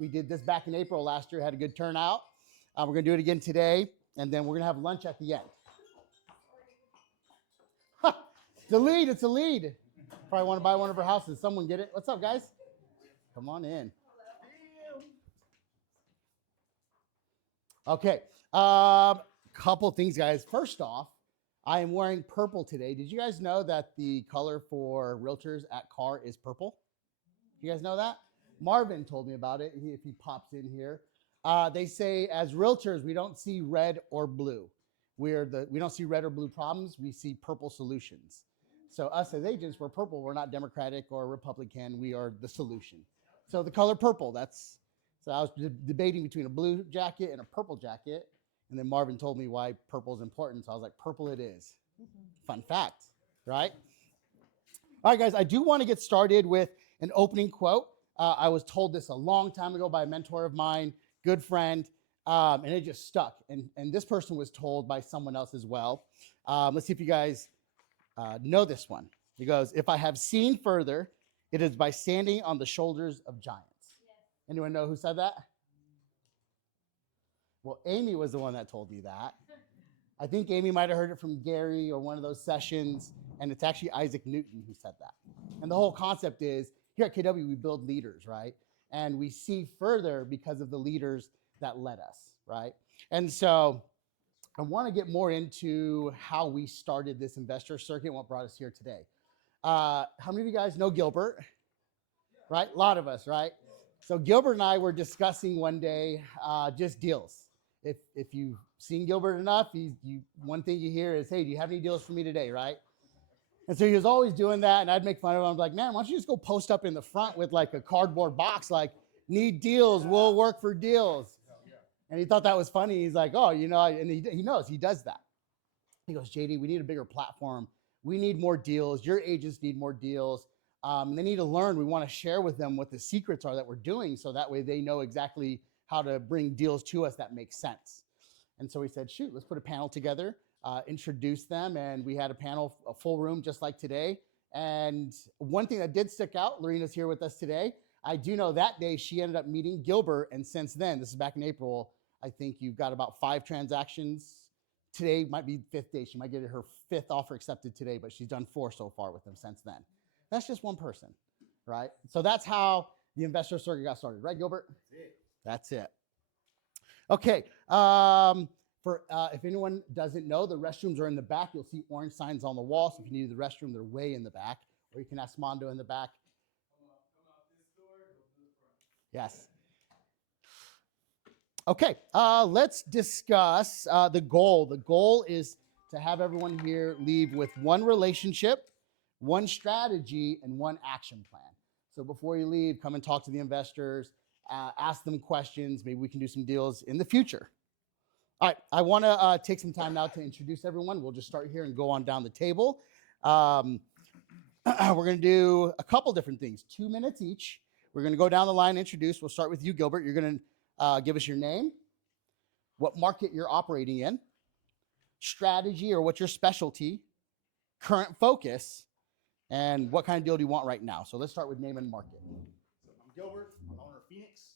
We did this back in April last year, had a good turnout. We're going to do it again today, and then we're going to have lunch at the end. It's a lead. It's a lead. Probably want to buy one of her houses. Someone get it. What's up, guys? Come on in. Okay. Couple things, guys. First off, I am wearing purple today. Did you guys know that the color for realtors at CAR is purple? You guys know that? Marvin told me about it if he pops in here. They say as realtors, we don't see red or blue. We don't see red or blue problems. We see purple solutions. So us as agents, we're purple. We're not Democratic or Republican. We are the solution. So the color purple, so I was debating between a blue jacket and a purple jacket. And then Marvin told me why purple is important. So I was like, purple it is. Fun fact, right? All right, guys, I do want to get started with an opening quote. I was told this a long time ago by a mentor of mine, good friend, and it just stuck. And this person was told by someone else as well. Let's see if you guys know this one. He goes, if I have seen further, it is by standing on the shoulders of giants. Yes. Anyone know who said that? Well, Amy was the one that told me that. I think Amy might have heard it from Gary or one of those sessions, and it's actually Isaac Newton who said that. And the whole concept is, here at KW, we build leaders, right? And we see further because of the leaders that led us, right? And so I want to get more into how we started this investor circuit and what brought us here today. How many of you guys know Gilbert? Right? A lot of us, right? So Gilbert and I were discussing one day just deals. If you've seen Gilbert enough, one thing you hear is, hey, do you have any deals for me today, right? And so he was always doing that, and I'd make fun of him. I'm like, man, why don't you just go post up in the front with like a cardboard box, like, need deals, we'll work for deals. And he thought that was funny. He's like, oh, and he knows, he does that. He goes, JD, we need a bigger platform. We need more deals. Your agents need more deals. And they need to learn. We want to share with them what the secrets are that we're doing, so that way they know exactly how to bring deals to us that make sense. And so we said, shoot, let's put a panel together, introduce them. And we had a panel, a full room just like today. And one thing that did stick out, Lorena's here with us today. I do know that day she ended up meeting Gilbert. And since then, this is back in April, I think you've got about 5 transactions. Today might be 5th day. She might get her 5th offer accepted today, but she's done 4 so far with them since then. That's just one person, right? So that's how the investor circuit got started, right, Gilbert? That's it. Okay. If anyone doesn't know, the restrooms are in the back. You'll see orange signs on the wall. So if you need the restroom, they're way in the back. Or you can ask Mondo in the back. Come out this door, go to the front. Yes. Okay. Let's discuss the goal. The goal is to have everyone here leave with one relationship, one strategy, and one action plan. So before you leave, come and talk to the investors, ask them questions. Maybe we can do some deals in the future. All right, I want to take some time now to introduce everyone. We'll just start here and go on down the table. We're going to do a couple different things, 2 minutes each. We're going to go down the line and introduce. We'll start with you, Gilbert. You're going to give us your name, what market you're operating in, strategy or what's your specialty, current focus, and what kind of deal do you want right now. So let's start with name and market. So I'm Gilbert. I'm the owner of Phoenix.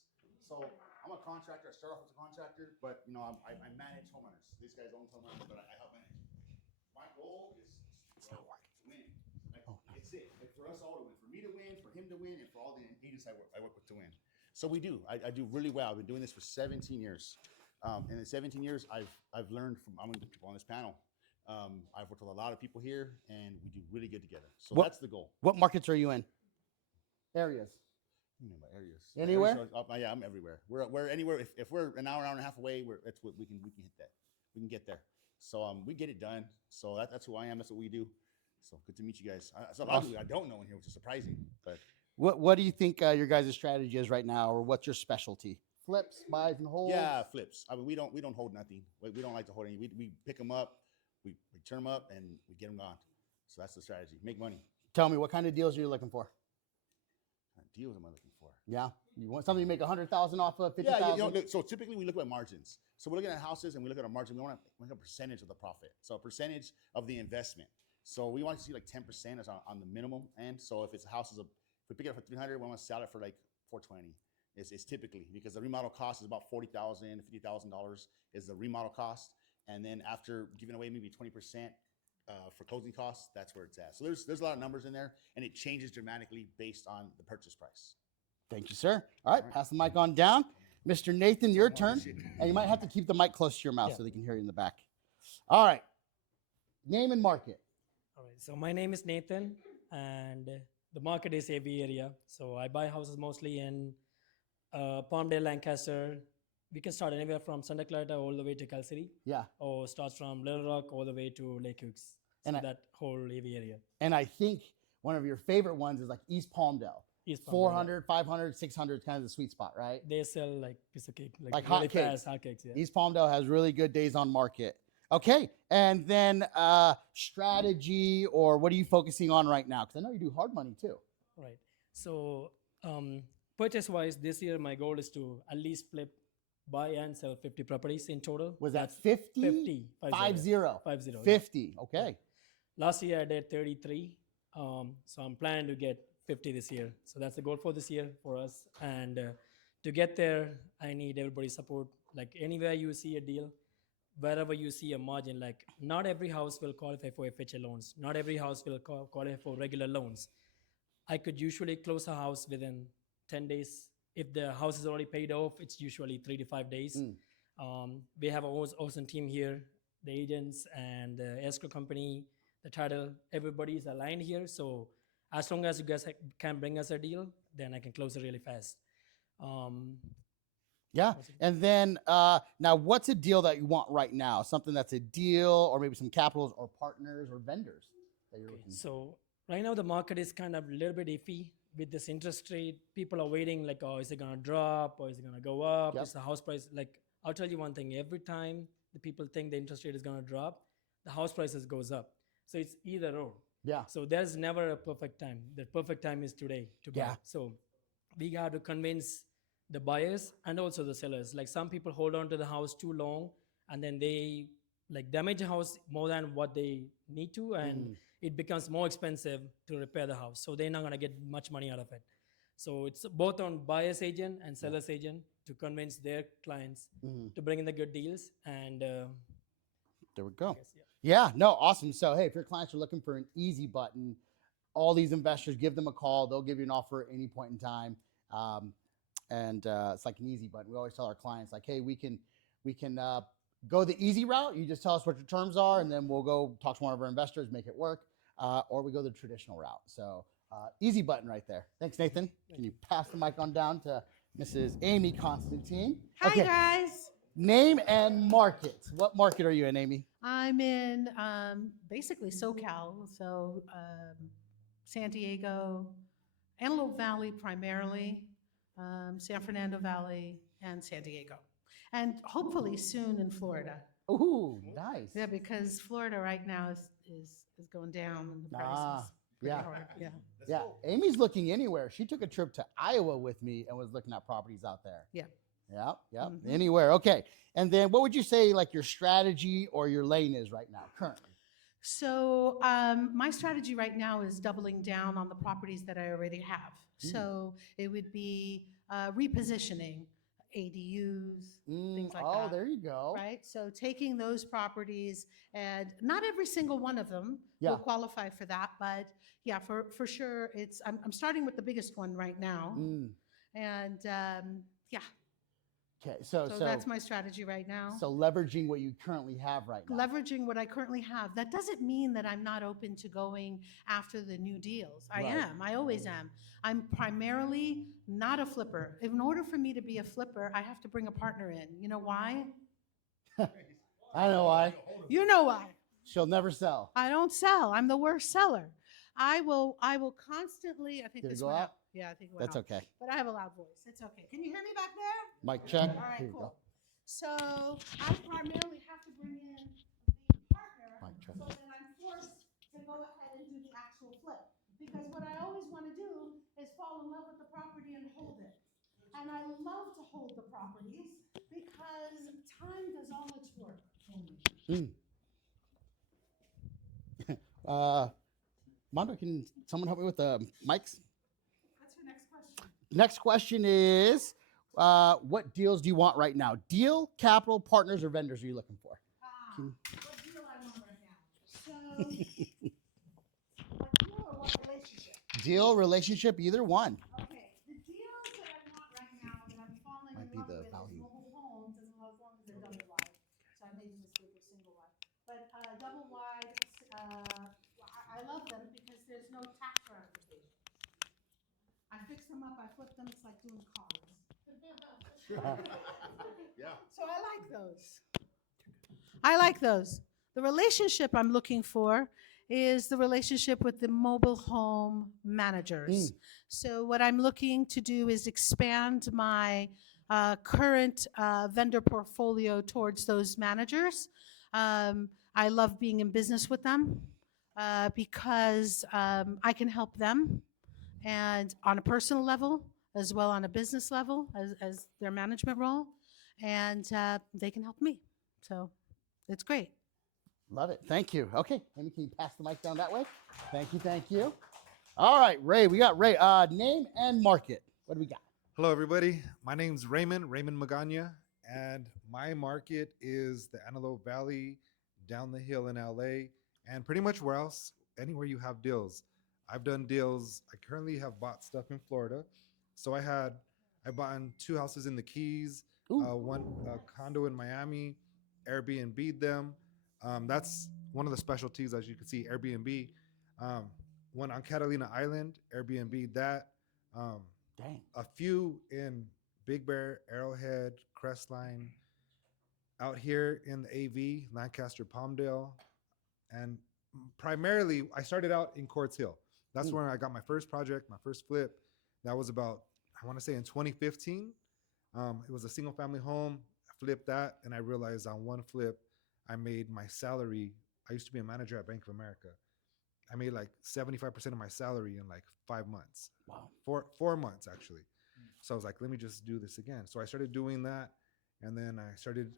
So I'm a contractor. I start off as a contractor, but I manage homeowners. These guys own homeowners, but I help manage. My goal is to win. It's it. Like for us all to win. For me to win, for him to win, and for all the agents I work with to win. So we do. I do really well. I've been doing this for 17 years. In the 17 years, I've learned from the people on this panel. I've worked with a lot of people here, and we do really good together. So that's the goal. What markets are you in? Areas. You know, my areas. Anywhere? Yeah, I'm everywhere. We're anywhere. If we're an hour and a half away, that's what we can hit that. We can get there. So we get it done. So that's who I am. That's what we do. So good to meet you guys. So a lot of people I don't know in here, which is surprising. But what do you think your guys' strategy is right now, or what's your specialty? Flips, buys, and holds. Yeah, flips. I mean, we don't hold nothing. We don't like to hold any. We pick them up, we turn them up, and we get them gone. So that's the strategy. Make money. Tell me, what kind of deals are you looking for? What deals am I looking for? Yeah, you want something to make 100,000 off of 50,000. Yeah, so typically we look at margins. So we're looking at houses and we look at our margin. We want a percentage of the profit. So a percentage of the investment. So we want to see like 10% on the minimum end. So if it's a house if we pick it up for 300, we want to sell it for like 420. is typically, because the remodel cost is about $40,000, $50,000 is the remodel cost. And then after giving away maybe 20% for closing costs, that's where it's at. So there's a lot of numbers in there, and it changes dramatically based on the purchase price. Thank you, sir. All right, All right. pass the mic on down. Mr. Nathan, your More turn. shit. And you might have to keep the mic close to your mouth Yeah. so they can hear you in the back. All right. Name and market. All right. So my name is Nathan, and the market is AV area. So I buy houses mostly in Palmdale, Lancaster. We can start anywhere from Santa Clarita all the way to Cal City, Yeah. or starts from Little Rock all the way to Lake Hooks. So And I- that whole AV area. And I think one of your favorite ones is like East Palmdale. East Palmdale, 400, 500, 600 is kind of the sweet spot, right? They sell like piece of cake, Like really hotcakes. fast hotcakes. Yeah. East Palmdale has really good days on market. Okay. And then strategy, or what are you focusing on right now? Because I know you do hard money too. Right. So purchase wise, this year my goal is to at least buy and sell 50 properties in total. Was that That's 50? 50? 50. 50. Yeah. 50. Okay. Last year I did 33. So I'm planning to get 50 this year. So that's the goal for this year for us. And to get there, I need everybody's support. Like anywhere you see a deal, wherever you see a margin, like not every house will qualify for FHA loans. Not every house will qualify for regular loans. I could usually close a house within 10 days. If the house is already paid off, it's usually 3 to 5 days. We have an awesome team here, the agents and the escrow company, the title, everybody is aligned here. So as long as you guys can bring us a deal, then I can close it really fast. Yeah. And then now, what's a deal that you want right now? Something that's a deal, or maybe some capitals or partners or vendors that you're looking for. So right now the market is kind of a little bit iffy with this interest rate. People are waiting like, oh, is it gonna drop or is it gonna go up? Yep. Is the house price like? I'll tell you one thing. Every time the people think the interest rate is gonna drop, the house prices goes up. So it's either or. Yeah. So there's never a perfect time. The perfect time is today to buy. Yeah. So we got to convince the buyers and also the sellers. Like some people hold on to the house too long and then they like damage the house more than what they need to, and it becomes more expensive to repair the house. So they're not gonna get much money out of it. So it's both on buyer's agent and seller's agent to convince their clients to bring in the good deals. And There we go. yes, yeah. Yeah, no, awesome. So, hey, if your clients are looking for an easy button, all these investors, give them a call. They'll give you an offer at any point in time. It's like an easy button. We always tell our clients, like, hey, we can go the easy route. You just tell us what your terms are, and then we'll go talk to one of our investors, make it work. Or we go the traditional route. So, easy button right there. Thanks, Nathan. Can you pass the mic on down to Mrs. Amy Constantine? Hi, Okay, guys. name and market. What market are you in, Amy? I'm in basically SoCal, so San Diego, Antelope Valley primarily, San Fernando Valley, and San Diego. And hopefully soon in Florida. Ooh, nice. Yeah, because Florida right now is going down in the prices. Ah, pretty yeah. hard, yeah. Yeah, Amy's looking anywhere. She took a trip to Iowa with me and was looking at properties out there. Yeah. Yeah, Mhm. anywhere. Okay. And then what would you say like your strategy or your lane is right now, currently? So my strategy right now is doubling down on the properties that I already have. So it would be repositioning ADUs, things like oh, that. there you go. Right? So taking those properties, and not every single one of them Yeah. will qualify for that, but yeah, for sure, I'm starting with the biggest one right now. And yeah, Okay, so that's my strategy right now. so leveraging what you currently have right now. Leveraging what I currently have. That doesn't mean that I'm not open to going after the new deals. I Right. am. I always am. I'm primarily not a flipper. In order for me to be a flipper, I have to bring a partner in. You know why? I know why. You know why. She'll never sell. I don't sell. I'm the worst seller. I will constantly, I think Did it this go went out? out. Yeah, I think it went That's out. okay. But I have a loud voice. It's okay. Can you hear me back there? Mic check. All right, Here you cool. go. So I primarily have to bring in the partner Mic check. so that I'm forced to go ahead and do the actual flip. Because what I always want to do is fall in love with the property and hold it. And I love to hold the properties because time does all its work. Mondo, can someone help me with the mics? What's your next question? Next question is, What deals do you want right now? Deal, capital, partners, or vendors are you looking for? What deal I want right now? So, what deal or what relationship? Deal, relationship, either one. Okay, the deals that I want right now that I'm falling Might in be love the with value. is mobile homes as long as they're double wide. So I made the mistake of single wide. But double wide, I love them because there's no tax ramification. I fix them up, I flip them, it's like doing cars. Yeah. So I like those. I like those. The relationship I'm looking for is the relationship with the mobile home managers. So what I'm looking to do is expand my current vendor portfolio towards those managers. I love being in business with them because I can help them, and on a personal level as well on a business level as their management role, and they can help me. So it's great. Love it. Thank you. Okay, Amy, can you pass the mic down that way? Thank you. Thank you. All right, Ray. We got Ray. Name and market. What do we got? Hello, everybody. My name's Raymond Magana, and my market is the Antelope Valley, down the hill in LA, and pretty much where else, anywhere you have deals. I've done deals. I currently have bought stuff in Florida. So I bought 2 houses in the Keys, one condo in Miami, Airbnb'd them. That's one of the specialties, as you can see, Airbnb. One on Catalina Island, Airbnb'd that. Dang. A few in Big Bear, Arrowhead, Crestline, out here in the AV, Lancaster, Palmdale, and primarily I started out in Quartz Hill. That's where I got my first project, my first flip. That was about, I want to say in 2015. It was a single family home. I flipped that, and I realized on one flip, I made my salary. I used to be a manager at Bank of America. I made like 75% of my salary in like 5 months. Wow. 4 months actually. So I was like, let me just do this again. So I started doing that, and then I started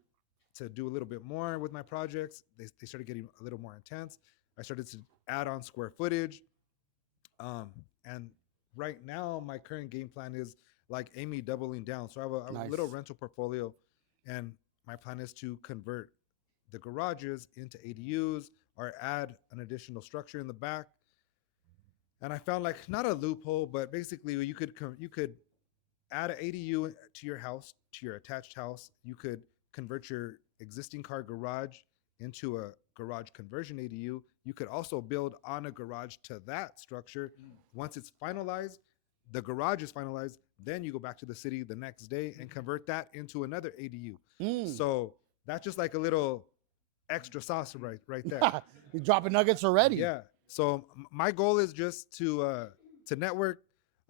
to do a little bit more with my projects. They started getting a little more intense. I started to add on square footage. And right now, my current game plan is like Amy, doubling down. So I have a Nice. little rental portfolio, and my plan is to convert the garages into ADUs or add an additional structure in the back. And I found like not a loophole, but basically you could add an ADU to your house, to your attached house. You could convert your existing car garage into a garage conversion ADU. You could also build on a garage to that structure. Once it's finalized, the garage is finalized, then you go back to the city the next day and convert that into another ADU. So that's just like a little extra sauce right there. You're dropping nuggets already. Yeah. So my goal is just to network.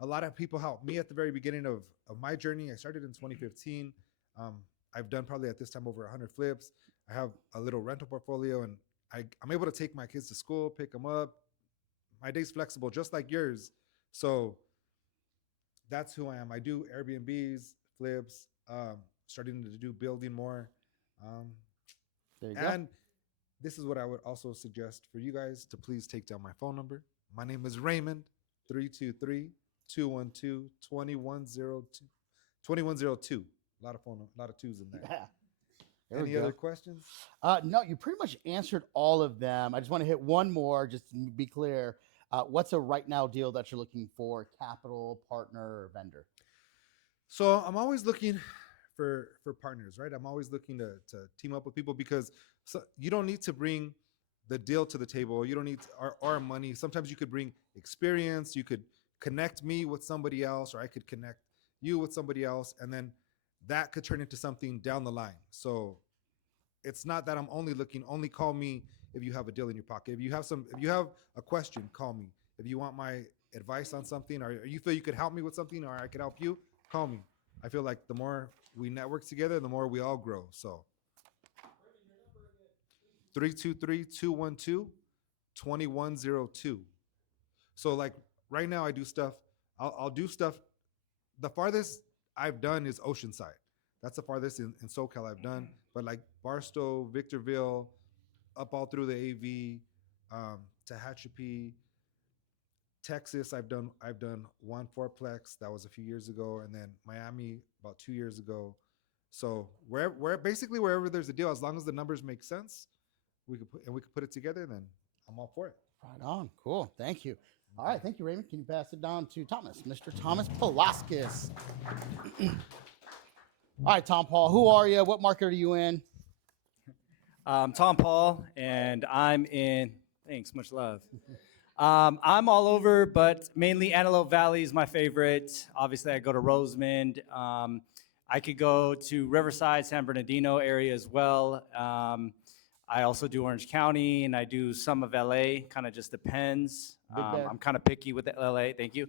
A lot of people helped me at the very beginning of my journey. I started in 2015. I've done probably at this time over 100 flips. I have a little rental portfolio, and I'm able to take my kids to school, pick them up. My day's flexible, just like yours. So that's who I am. I do Airbnbs, flips, starting to do building more. There you And this is what I would also suggest for you guys to please take down my phone number. My name is Raymond, 323-212-2102. 2102. A lot of twos in go. there. Yeah. There we Any go. other questions? No, you pretty much answered all of them. I just want to hit one more, just to be clear. What's a right now deal that you're looking for? Capital, partner, or vendor? So I'm always looking for partners, right? I'm always looking to team up with people because you don't need to bring the deal to the table. You don't need our money. Sometimes you could bring experience. You could connect me with somebody else, or I could connect you with somebody else, and then that could turn into something down the line. So it's not that I'm only call me if you have a deal in your pocket. If you have a question, call me. If you want my advice on something, or you feel you could help me with something, or I could help you, call me. I feel like the more we network together, the more we all grow. So 323-212-2102. So like right now I do stuff. I'll do stuff. The farthest I've done is Oceanside. That's the farthest in SoCal I've done. But like Barstow, Victorville, up all through the AV, Tehachapi, Texas, I've done one fourplex. That was a few years ago. And then Miami, about 2 years ago. So basically wherever there's a deal, as long as the numbers make sense, we could put it together, then I'm all for it. Right on. Cool. Thank you. All right. Thank you, Raymond. Can you pass it down to Thomas, Mr. Thomas Palaskis? All right, Tom Paul, who are you? What market are you in? I'm Tom Paul, and I'm in, thanks, much love. I'm all over, but mainly Antelope Valley is my favorite. Obviously, I go to Rosamond. I could go to Riverside, San Bernardino area as well. I also do Orange County, and I do some of LA, kind of just depends. Big Bear. I'm kind of picky with the LA, thank you.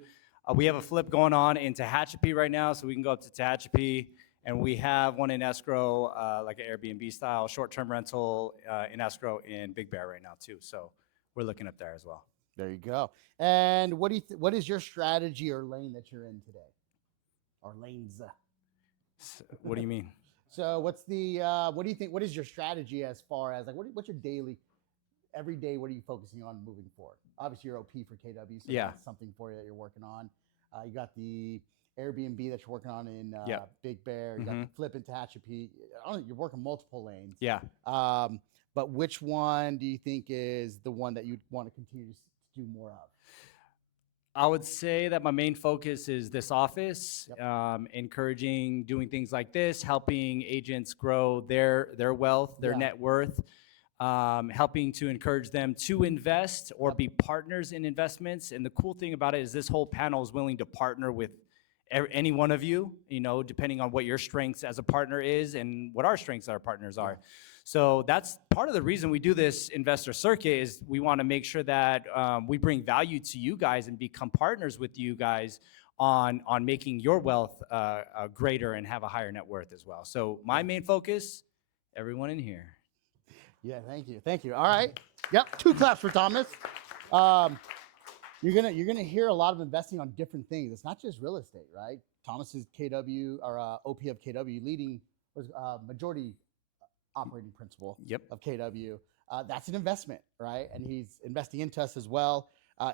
We have a flip going on in Tehachapi right now, so we can go up to Tehachapi. And we have one in escrow, like an Airbnb style, short-term rental in escrow in Big Bear right now too. So we're looking up there as well. There you go. And what what is your strategy or lane that you're in today? Or lanes? What do you mean? So what do you think? What is your strategy as far as like what's your daily, every day? What are you focusing on moving forward? Obviously, you're OP for KW, so Yeah. that's something for you that you're working on. You got the Airbnb that you're working on in Yeah. Big Bear. You got the flip in Tehachapi. You're working multiple lanes. Yeah. But which one do you think is the one that you'd want to continue to do more of? I would say that my main focus is this office, encouraging doing things like this, helping agents grow their wealth, their Yeah. net worth, helping to encourage them to invest or be partners in investments. And the cool thing about it is this whole panel is willing to partner with any one of you, you know, depending on what your strengths as a partner is and what our strengths as our partners are. So that's part of the reason we do this investor circuit is we want to make sure that we bring value to you guys and become partners with you guys on making your wealth greater and have a higher net worth as well. So my main focus, everyone in here. Yeah, thank you. Thank you. All right. Yep, 2 claps for Thomas. You're gonna hear a lot of investing on different things. It's not just real estate, right? Thomas is KW or OP of KW, leading majority operating principal of KW. That's an investment, right? And he's investing into us as well.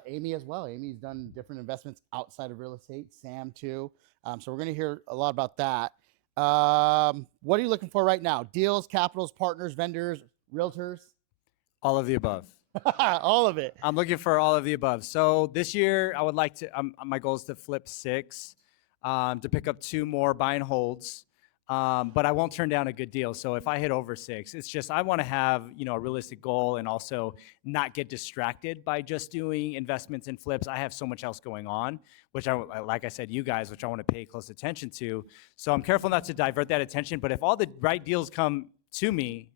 Amy as well. Amy's done different investments outside of real estate. Sam too. So we're gonna hear a lot about that. What are you looking for right now? Deals, capitals, partners, vendors, realtors? All of the above. All of it. I'm looking for all of the above. So this year, I would like to, my goal is to flip 6, to pick up 2 more buy and holds. But I won't turn down a good deal. So if I hit over 6, it's just I want to have, you know, a realistic goal and also not get distracted by just doing investments and flips. I have so much else going on, which like I said, you guys, which I want to pay close attention to. So I'm careful not to divert that attention. But if all the right deals come to me,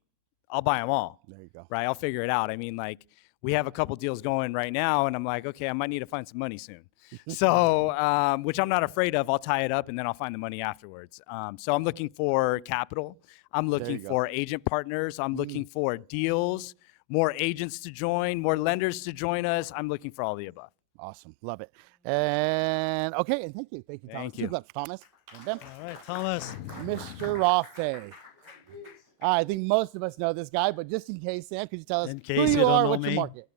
I'll buy them all. There you go. Right? I'll figure it out. I mean, like, we have a couple deals going right now, and I'm like, okay, I might need to find some money soon. So, which I'm not afraid of. I'll tie it up, and then I'll find the money afterwards. So I'm looking for capital. I'm looking for agent partners. I'm looking for deals, more agents to join, more lenders to join us. I'm looking for all the above. Awesome. Love it. And okay, and thank you. Thank you, Thomas. Thank 2 you. claps, Thomas. And then All right, Thomas. Mr. Rafe. I think most of us know this guy, but just in case, Sam, could you tell us In who case you you don't are, know what's your me. market?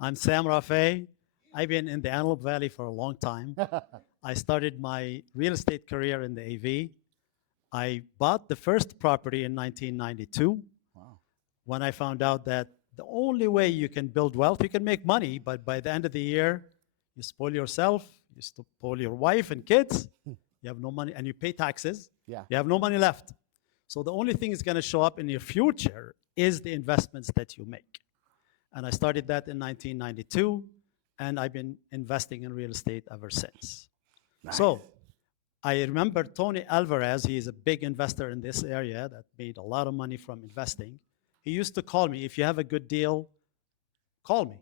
I'm Sam Rafe. I've been in the Antelope Valley for a long time. I started my real estate career in the AV. I bought the first property in 1992 Wow. when I found out that the only way you can build wealth, you can make money, but by the end of the year, you spoil yourself, you spoil your wife and kids, you have no money, and you pay taxes. Yeah. You have no money left. So the only thing that's going to show up in your future is the investments that you make. And I started that in 1992, and I've been investing in real estate ever since. So I remember Tony Alvarez. He is a big investor in this area that made a lot of money from investing. He used to call me, if you have a good deal, call me.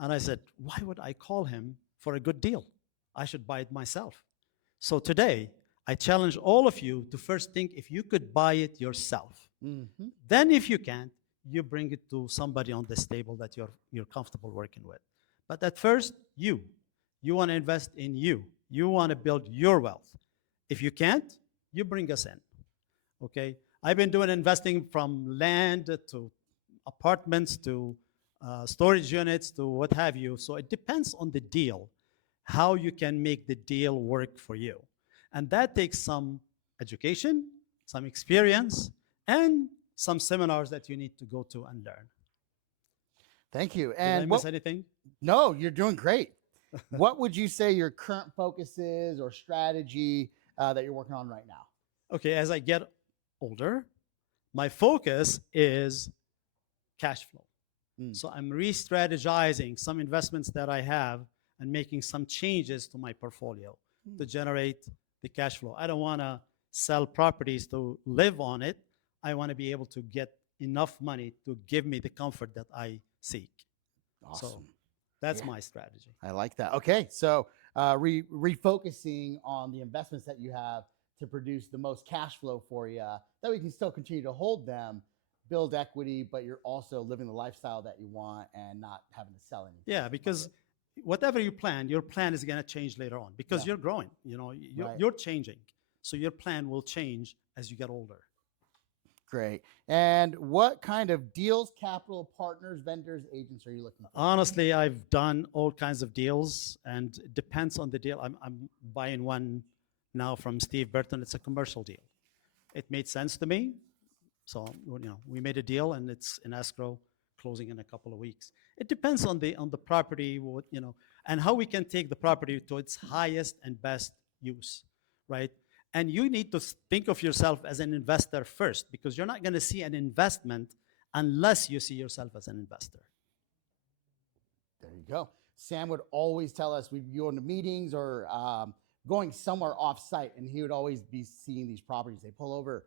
And I said, why would I call him for a good deal? I should buy it myself. So today, I challenge all of you to first think if you could buy it yourself. Mm-hmm. Then if you can't, you bring it to somebody on this table that you're comfortable working with. But at first, you want to invest in you. You want to build your wealth. If you can't, you bring us in, okay? I've been doing investing from land to apartments to storage units to what have you. So it depends on the deal, how you can make the deal work for you. And that takes some education, some experience, and some seminars that you need to go to and learn. Thank you. Did I And miss anything? no, you're doing great. What would you say your current focus is or strategy that you're working on right now? Okay, as I get older, my focus is cash flow. Mm. So I'm re-strategizing some investments that I have and making some changes to my portfolio to generate the cash flow. I don't want to sell properties to live on it. I want to be able to get enough money to give me the comfort that I seek. Awesome. So that's Yeah. my strategy. I like that. Okay, so refocusing on the investments that you have to produce the most cash flow for you, that we can still continue to hold them, build equity, but you're also living the lifestyle that you want and not having to sell anything. Yeah, because whatever you plan, your plan is going to change later on because Yeah. you're growing. Right. You're changing. So your plan will change as you get older. Great. And what kind of deals, capital, partners, vendors, agents are you looking for? Honestly, I've done all kinds of deals, and it depends on the deal. I'm buying one now from Steve Burton. It's a commercial deal. It made sense to me, so we made a deal, and it's in escrow, closing in a couple of weeks. It depends on the property, and how we can take the property to its highest and best use, right? And you need to think of yourself as an investor first, because you're not going to see an investment unless you see yourself as an investor. There you go. Sam would always tell us we'd go into meetings or going somewhere off site, and he would always be seeing these properties. They pull over,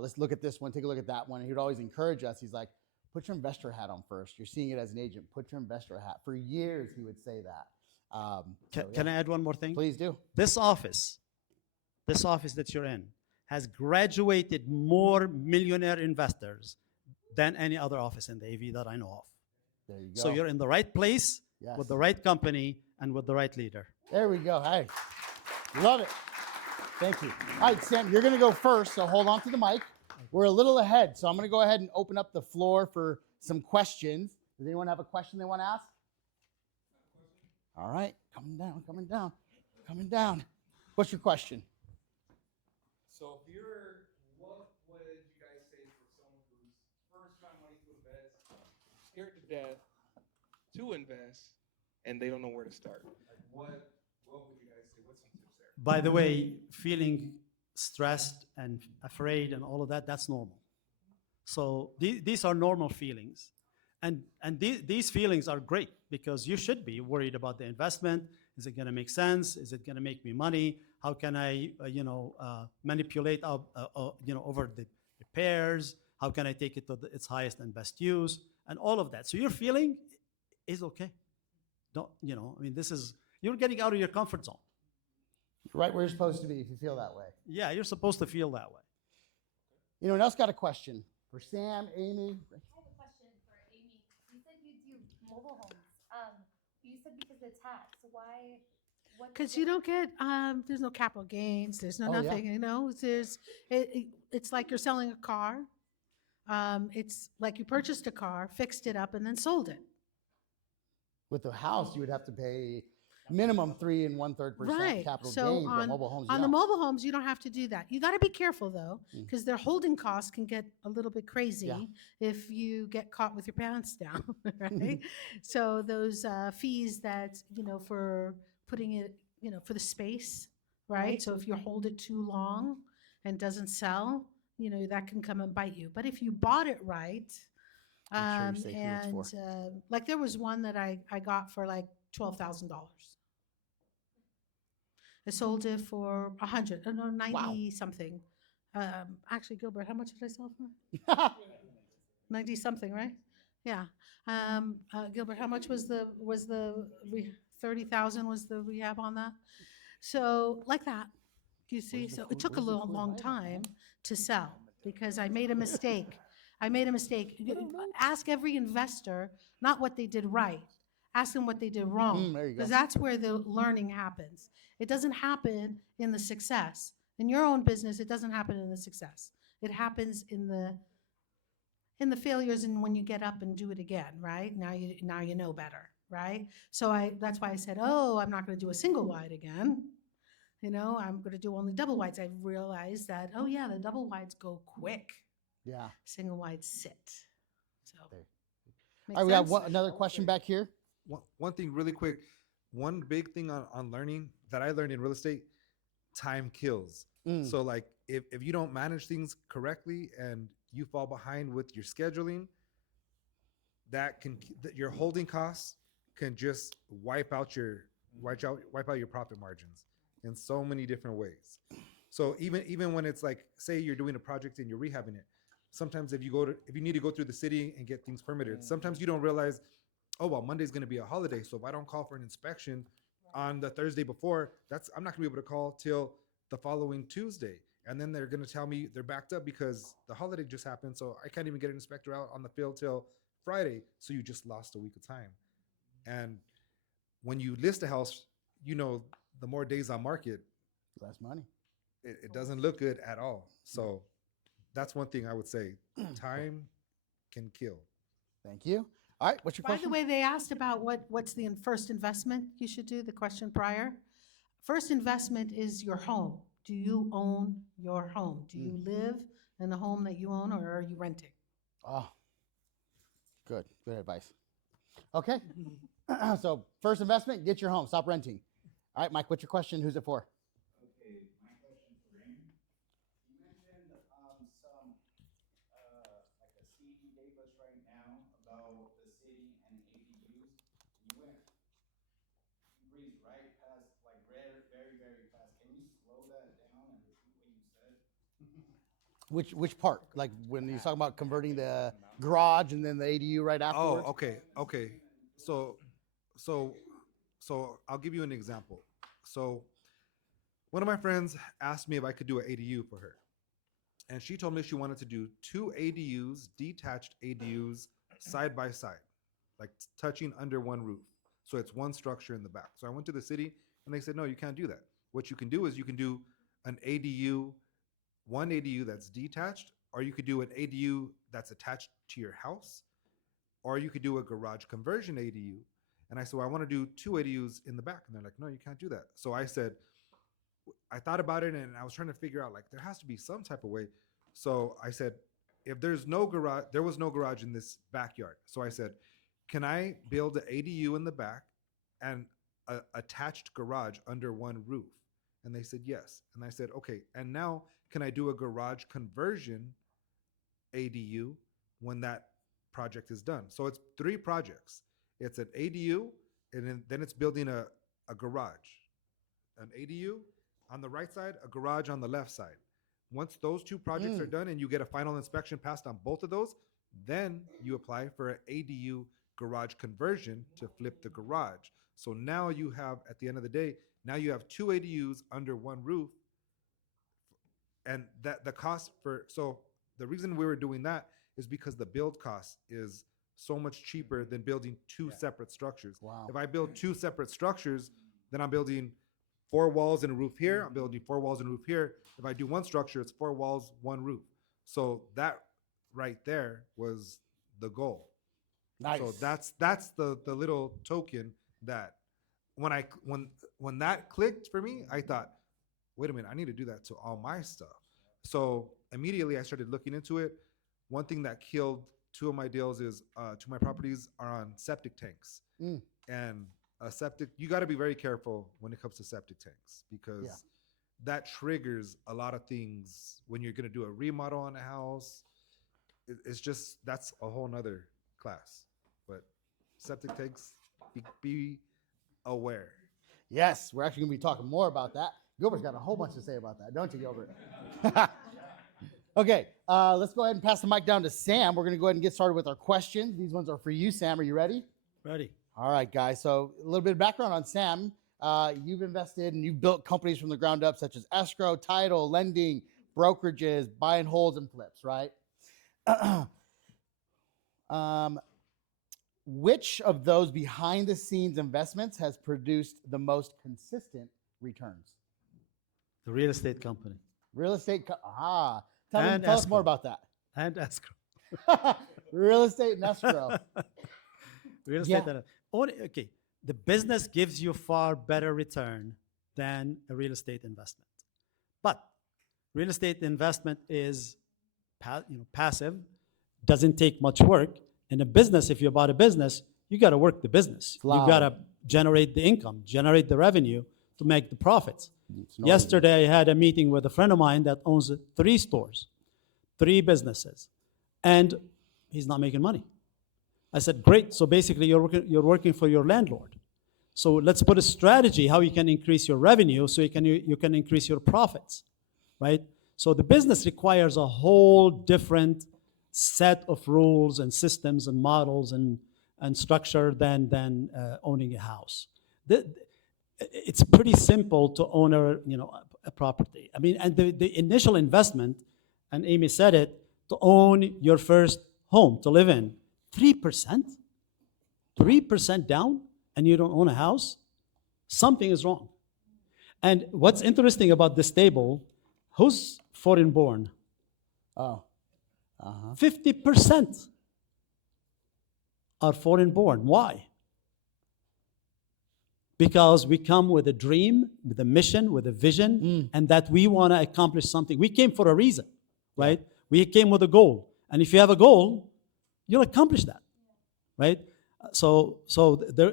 let's look at this one, take a look at that one. And he would always encourage us. He's like, put your investor hat on first. You're seeing it as an agent. Put your investor hat. For years, he would say that. Can I add one more thing? Please do. This office that you're in has graduated more millionaire investors than any other office in the AV that I know of. There you go. So you're in the right place Yes. with the right company and with the right leader. There we go. Hey, love it. Thank you. All right, Sam, you're going to go first, so hold on to the mic. We're a little ahead, so I'm going to go ahead and open up the floor for some questions. Does anyone have a question they want to ask? All right, coming down, coming down, coming down. What's your question? So if what would you guys say for someone who's first trying money to invest, scared to death to invest, and they don't know where to start? Like what would you guys say? What's some tips there? By the way, feeling stressed and afraid and all of that, that's normal. So these are normal feelings. And these feelings are great because you should be worried about the investment. Is it going to make sense? Is it going to make me money? How can I, manipulate, over the repairs? How can I take it to its highest and best use? And all of that. So your feeling is okay. You're getting out of your comfort zone. Right where you're supposed to be if you feel that way. Yeah, you're supposed to feel that way. Anyone else got a question for Sam, Amy? I have a question for Amy. You said you do mobile homes. You said because of tax. Why? Because you don't get, there's no capital gains, there's no Oh, yeah. nothing, it's like you're selling a car. It's like you purchased a car, fixed it up, and then sold it. With the house, you would have to pay minimum 3 1/3% Right. capital So gains. But on, mobile homes, on yeah. the mobile homes, you don't have to do that. You got to be careful though, Mm. because their holding costs can get a little bit crazy Yeah. if you get caught with your pants down, right? So those fees that, for putting it, for the space, right? So if you hold it too long and doesn't sell, that can come and bite you. But if you bought it right, I'm sure you're safe who it's like there was one that I got for like $12,000. I sold it for 90 something. Actually, Gilbert, how much did I sell for? 90 something, right? Yeah. Gilbert, how much was the 30,000 was the rehab on that? So like that, you see, Where's the so food- it took a where's the little food long right on time that? to sell because I made a mistake. Ask every investor, not what they did right. Ask them what they did wrong. There you go. Because that's where the learning happens. It doesn't happen in the success. In your own business, it doesn't happen in the success. It happens in the failures and when you get up and do it again, right? Now you know better, right? So that's why I said, I'm not going to do a single wide again. you know, I'm going to do only double wides. I realized that, oh yeah, the double wides go quick. Yeah. Single wides sit. So. There. Makes All right, we got sense? another question back here. One thing really quick, one big thing on learning that I learned in real estate, time kills. Mm. So like if you don't manage things correctly and you fall behind with your scheduling, your holding costs can just wipe out your profit margins in so many different ways. So even when it's like, say you're doing a project and you're rehabbing it, sometimes if you need to go through the city and get things permitted, sometimes you don't realize, oh well, Monday's going to be a holiday, so if I don't call for an inspection on the Thursday before, I'm not going to be able to call till the following Tuesday, and then they're going to tell me they're backed up because the holiday just happened, so I can't even get an inspector out on the field till Friday. So you just lost a week of time. And when you list a house, you know, the more days on market, Less money. it doesn't look good at all. So that's one thing I would say. Time can kill. Thank you. All right, what's your By question? the way, they asked about what's the first investment you should do, the question prior. First investment is your home. Do you own your home? Do you live in the home that you own, or are you renting? Oh, good advice. Okay, so first investment, get your home, stop renting. All right, Mike, what's your question? Who's it for? Okay, my question for Amy. You mentioned some like a CD you gave us right now about the city and ADUs. You breezed right past, like very, very, very fast. Can you slow that down and repeat what you said? Which part? Like when you're talking about converting the garage and then the ADU right afterwards? Oh, okay. So I'll give you an example. So one of my friends asked me if I could do an ADU for her. And she told me she wanted to do 2 ADUs, detached ADUs, side by side, like touching under one roof. So it's one structure in the back. So I went to the city and they said, no, you can't do that. What you can do is you can do an ADU, one ADU that's detached, or you could do an ADU that's attached to your house, or you could do a garage conversion ADU. And I said, well, I want to do 2 ADUs in the back. And they're like, no, you can't do that. So I said, I thought about it and I was trying to figure out, like, there has to be some type of way. So I said, if there's no garage, there was no garage in this backyard. So I said, can I build an ADU in the back and a attached garage under one roof? And they said, yes. And I said, okay. And now can I do a garage conversion ADU when that project is done? So it's 3 projects. It's an ADU, and then it's building a garage. An ADU on the right side, a garage on the left side. Once those 2 projects are done and you get a final inspection passed on both of those, then you apply for an ADU garage conversion to flip the garage. So now you have, at the end of the day, now you have 2 ADUs under one roof. And that the cost so the reason we were doing that is because the build cost is so much cheaper than building 2 separate structures. Wow. If I build 2 separate structures, then I'm building 4 walls and a roof here. I'm building 4 walls and a roof here. If I do one structure, it's 4 walls, 1 roof. So that right there was the goal. Nice. So that's the little token that when that clicked for me, I thought, wait a minute, I need to do that to all my stuff. So immediately I started looking into it. One thing that killed 2 of my deals is 2 of my properties are on septic tanks. And a septic, you got to be very careful when it comes to septic tanks because that triggers a lot of things when you're going to do a remodel on a house. It's just, that's a whole nother class. But septic tanks, be aware. Yes, we're actually going to be talking more about that. Gilbert's got a whole bunch to say about that, don't you, Gilbert? Okay, let's go ahead and pass the mic down to Sam. We're going to go ahead and get started with our questions. These ones are for you, Sam. Are you ready? Ready. All right, guys. So a little bit of background on Sam. You've invested and you've built companies from the ground up, such as escrow, title, lending, brokerages, buy and holds and flips, right? Which of those behind the scenes investments has produced the most consistent returns? The real estate company. Real estate. Tell And us escrow. more about that. And escrow. Real estate and escrow. Real estate. Okay. The business gives you far better return than a real estate investment. But real estate investment is passive, doesn't take much work. In a business, if you bought a business, you got to work the business. You got to generate the income, generate the revenue to make the profits. Yesterday, I had a meeting with a friend of mine that owns 3 stores, 3 businesses, and he's not making money. I said, great. So basically, you're working for your landlord. So let's put a strategy how you can increase your revenue so you can increase your profits, right? So the business requires a whole different set of rules and systems and models and structure than owning a house. It's pretty simple to own a property. I mean, and the initial investment, and Amy said it, to own your first home to live in, 3%? 3% down, and you don't own a house? Something is wrong. And what's interesting about this table, who's foreign born? Oh. 50% are foreign born. Why? Because we come with a dream, with a mission, with a vision, and that we want to accomplish something. We came for a reason, right? We came with a goal. And if you have a goal, you'll accomplish that, right? So there,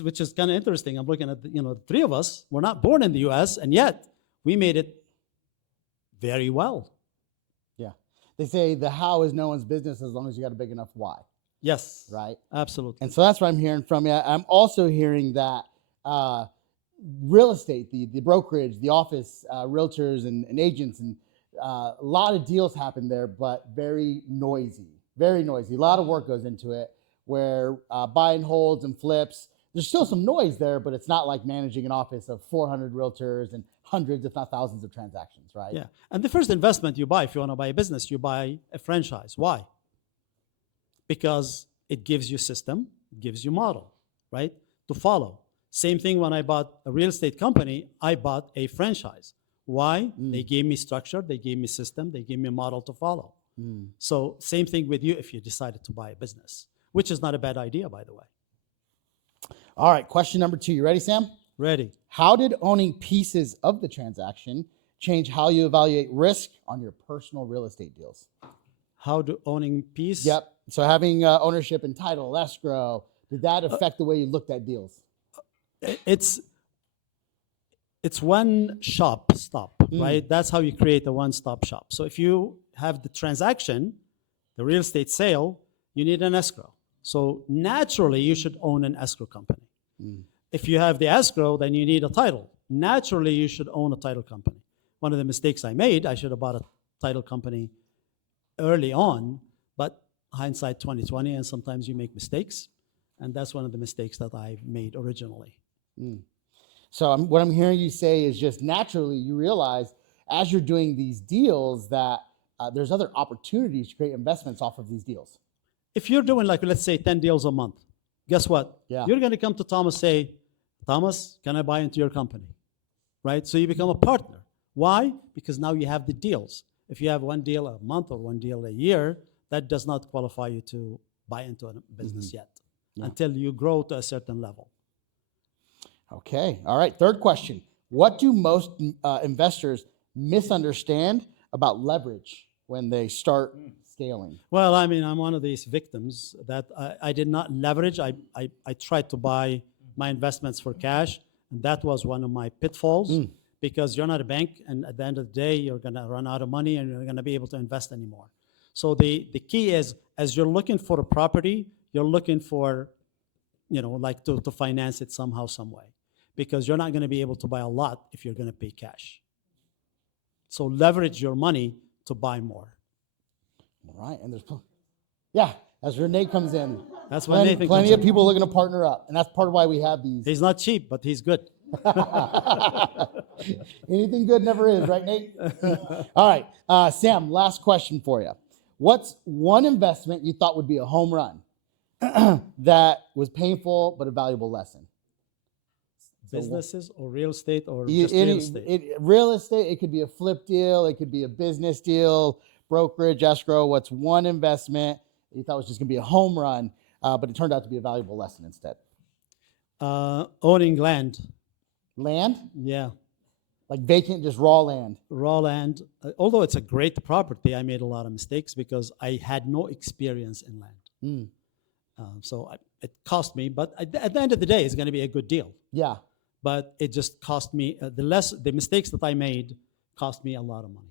which is kind of interesting. I'm looking at, the 3 of us, we're not born in the U.S., and yet we made it very well. Yeah. They say the how is no one's business as long as you got a big enough why. Yes. Right? Absolutely. And so that's what I'm hearing from you. I'm also hearing that real estate, the brokerage, the office, realtors and agents, and a lot of deals happen there, but very noisy. Very noisy. A lot of work goes into it where buy and holds and flips. There's still some noise there, but it's not like managing an office of 400 realtors and hundreds, if not thousands of transactions, right? Yeah. And the first investment you buy, if you want to buy a business, you buy a franchise. Why? Because it gives you system, it gives you model, right? To follow. Same thing when I bought a real estate company, I bought a franchise. Why? They gave me structure, they gave me system, they gave me a model to follow. So same thing with you if you decided to buy a business, which is not a bad idea, by the way. All right, question number 2. You ready, Sam? Ready. How did owning pieces of the transaction change how you evaluate risk on your personal real estate deals? How do owning piece? Yep. So having ownership and title, escrow, did that affect the way you looked at deals? It's one stop, right? That's how you create a one-stop shop. So if you have the transaction, the real estate sale, you need an escrow. So naturally, you should own an escrow company. If you have the escrow, then you need a title. Naturally, you should own a title company. One of the mistakes I made, I should have bought a title company early on, but hindsight 2020, and sometimes you make mistakes. And that's one of the mistakes that I made originally. So what I'm hearing you say is just naturally you realize as you're doing these deals that there's other opportunities to create investments off of these deals. If you're doing like, let's say 10 deals a month, guess what? Yeah. You're going to come to Thomas, say, Thomas, can I buy into your company? Right? So you become a partner. Why? Because now you have the deals. If you have one deal a month or one deal a year, that does not qualify you to buy into a business yet until you grow to a certain level. Okay. All right. 3rd question. What do most investors misunderstand about leverage when they start scaling? Well, I mean, I'm one of these victims that I did not leverage. I tried to buy my investments for cash, and that was one of my pitfalls because you're not a bank, and at the end of the day, you're going to run out of money and you're going to be able to invest anymore. So the key is, as you're looking for a property, you're looking for, like to finance it somehow, some way, because you're not going to be able to buy a lot if you're going to pay cash. So leverage your money to buy more. All right. And as Renee comes in. That's why Nathan plenty comes of in. people looking to partner up. And that's part of why we have these. He's not cheap, but he's good. Anything good never is, right, Nate? All right. Sam, last question for you. What's one investment you thought would be a home run that was painful but a valuable lesson? Businesses or real estate or just real estate? Real estate, it could be a flip deal, it could be a business deal, brokerage, escrow. What's one investment you thought was just going to be a home run, but it turned out to be a valuable lesson instead? Owning land. Land? Yeah, Like vacant, just raw land. raw land. Although it's a great property, I made a lot of mistakes because I had no experience in land. Mm. It cost me, but at the end of the day, it's going to be a good deal. Yeah. But it just cost me the mistakes that I made cost me a lot of money.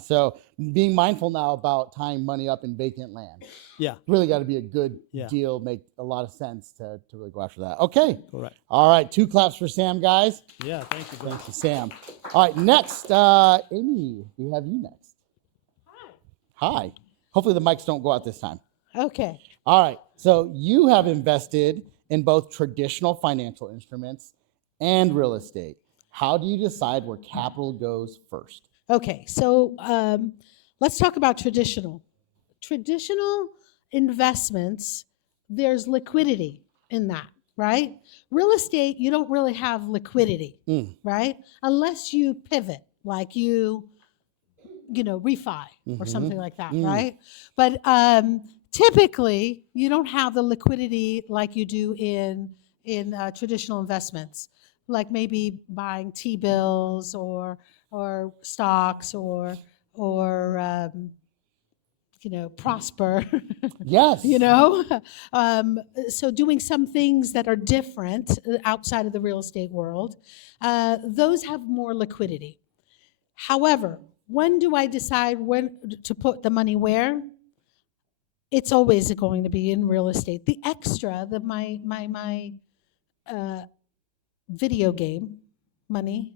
So being mindful now about tying money up in vacant land. Yeah, Really got to be a good Yeah. deal, make a lot of sense to really go after that. Okay. correct. All right. 2 claps for Sam, guys. Yeah, thank you. Glenn. Thank you, Sam. All right. Next, Amy, we have you next. Hi. Hopefully the mics don't go out this time. Okay. All right. So you have invested in both traditional financial instruments and real estate. How do you decide where capital goes first? Okay, so let's talk about traditional. Traditional investments, there's liquidity in that, right? Real estate, you don't really have liquidity, right? Unless you pivot, like you refi or something like that, right? But typically, you don't have the liquidity like you do in traditional investments, like maybe buying T-bills or stocks or Prosper. Yes. So doing some things that are different outside of the real estate world, those have more liquidity. However, when do I decide when to put the money where? It's always going to be in real estate. The extra, my video game money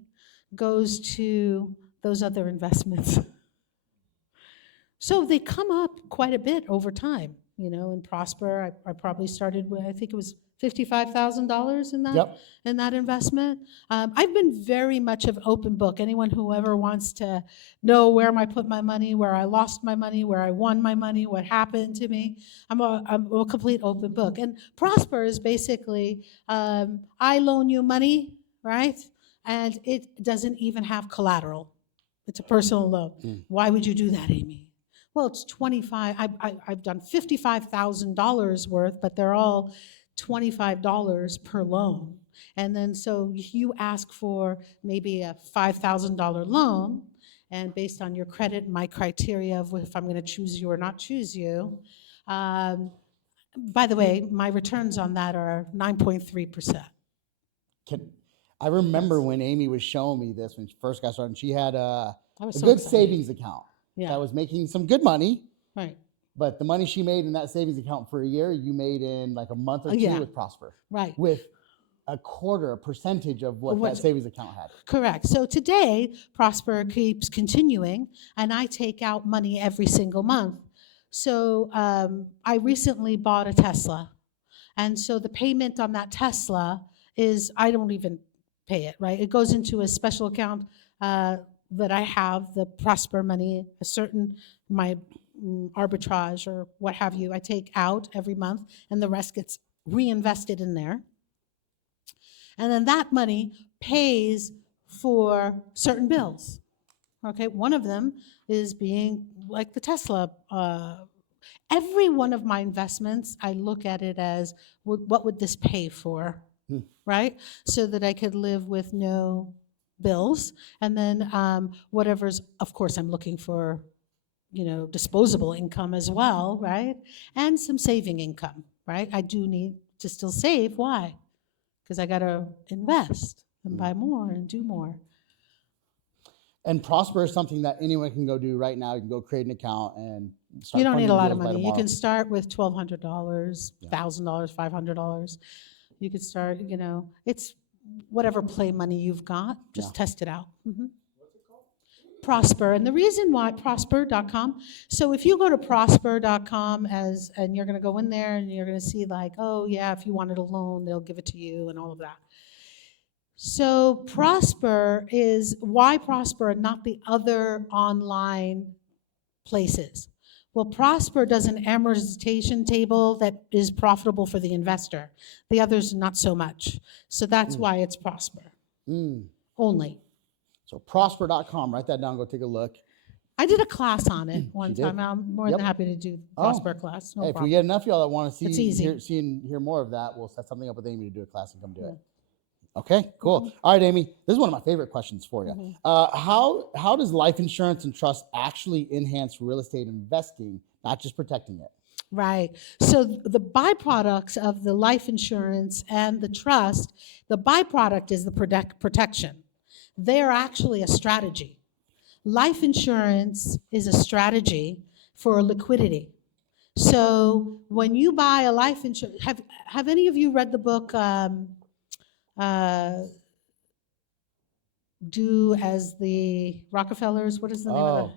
goes to those other investments. So they come up quite a bit over time. In Prosper, I probably started with, I think it was $55,000 in that Yep. in that investment. I've been very much of open book. Anyone who ever wants to know where I put my money, where I lost my money, where I won my money, what happened to me, I'm a complete open book. And Prosper is basically, I loan you money, right? And it doesn't even have collateral. It's a personal loan. Why would you do that, Amy? Well, it's 25. I've done $55,000 worth, but they're all $25 per loan. And then so you ask for maybe a $5,000 loan, and based on your credit and my criteria of if I'm going to choose you or not choose you. By the way, my returns on that are 9.3%. I remember when Amy was showing me this when she first got started, and she had a was so good excited. savings account Yeah, that was making some good money. right, But the money she made in that savings account for a year, you made in like a month or two Yeah. with Prosper, right. with a percentage of what that What's- savings account had. Correct. So today, Prosper keeps continuing, and I take out money every single month. So I recently bought a Tesla, and so the payment on that Tesla is, I don't even pay it, right? It goes into a special account that I have, the Prosper money, my arbitrage or what have you, I take out every month, and the rest gets reinvested in there. And then that money pays for certain bills. Okay, one of them is being like the Tesla. Every one of my investments, I look at it as what would this pay for, right? So that I could live with no bills. And then whatever's, of course, I'm looking for, disposable income as well, right? And some saving income, right? I do need to still save. Why? Because I got to invest and buy more and do more. And Prosper is something that anyone can go do right now. You can go create an account and start You don't need funding a lot of deals by money. You tomorrow. can start with $1,200, $1,000, $500. You could start, it's whatever play money you've got, just test it out. Prosper. And the reason why, prosper.com. So if you go to prosper.com and you're going to go in there and you're going to see like, oh yeah, if you wanted a loan, they'll give it to you and all of that. So Prosper is, why Prosper and not the other online places? Well, Prosper does an amortization table that is profitable for the investor. The others, not so much. So that's why it's Prosper only. So prosper.com, write that down, go take a look. I did a class on it one did? time. I'm more Yep. than happy to do Oh. Prosper class. No Hey, if we problem. get enough of y'all that want to It's see, easy. hear more of that, we'll set something up with Amy to do a class and come do it. Okay, cool. All right, Amy, this is one of my favorite questions for you. How does life insurance and trust actually enhance real estate investing, not just protecting it? Right. So the byproducts of the life insurance and the trust, the byproduct is the protection. They're actually a strategy. Life insurance is a strategy for liquidity. So when you buy a life insurance, have any of you read the book Do as the Rockefellers? What is the name of Oh, the?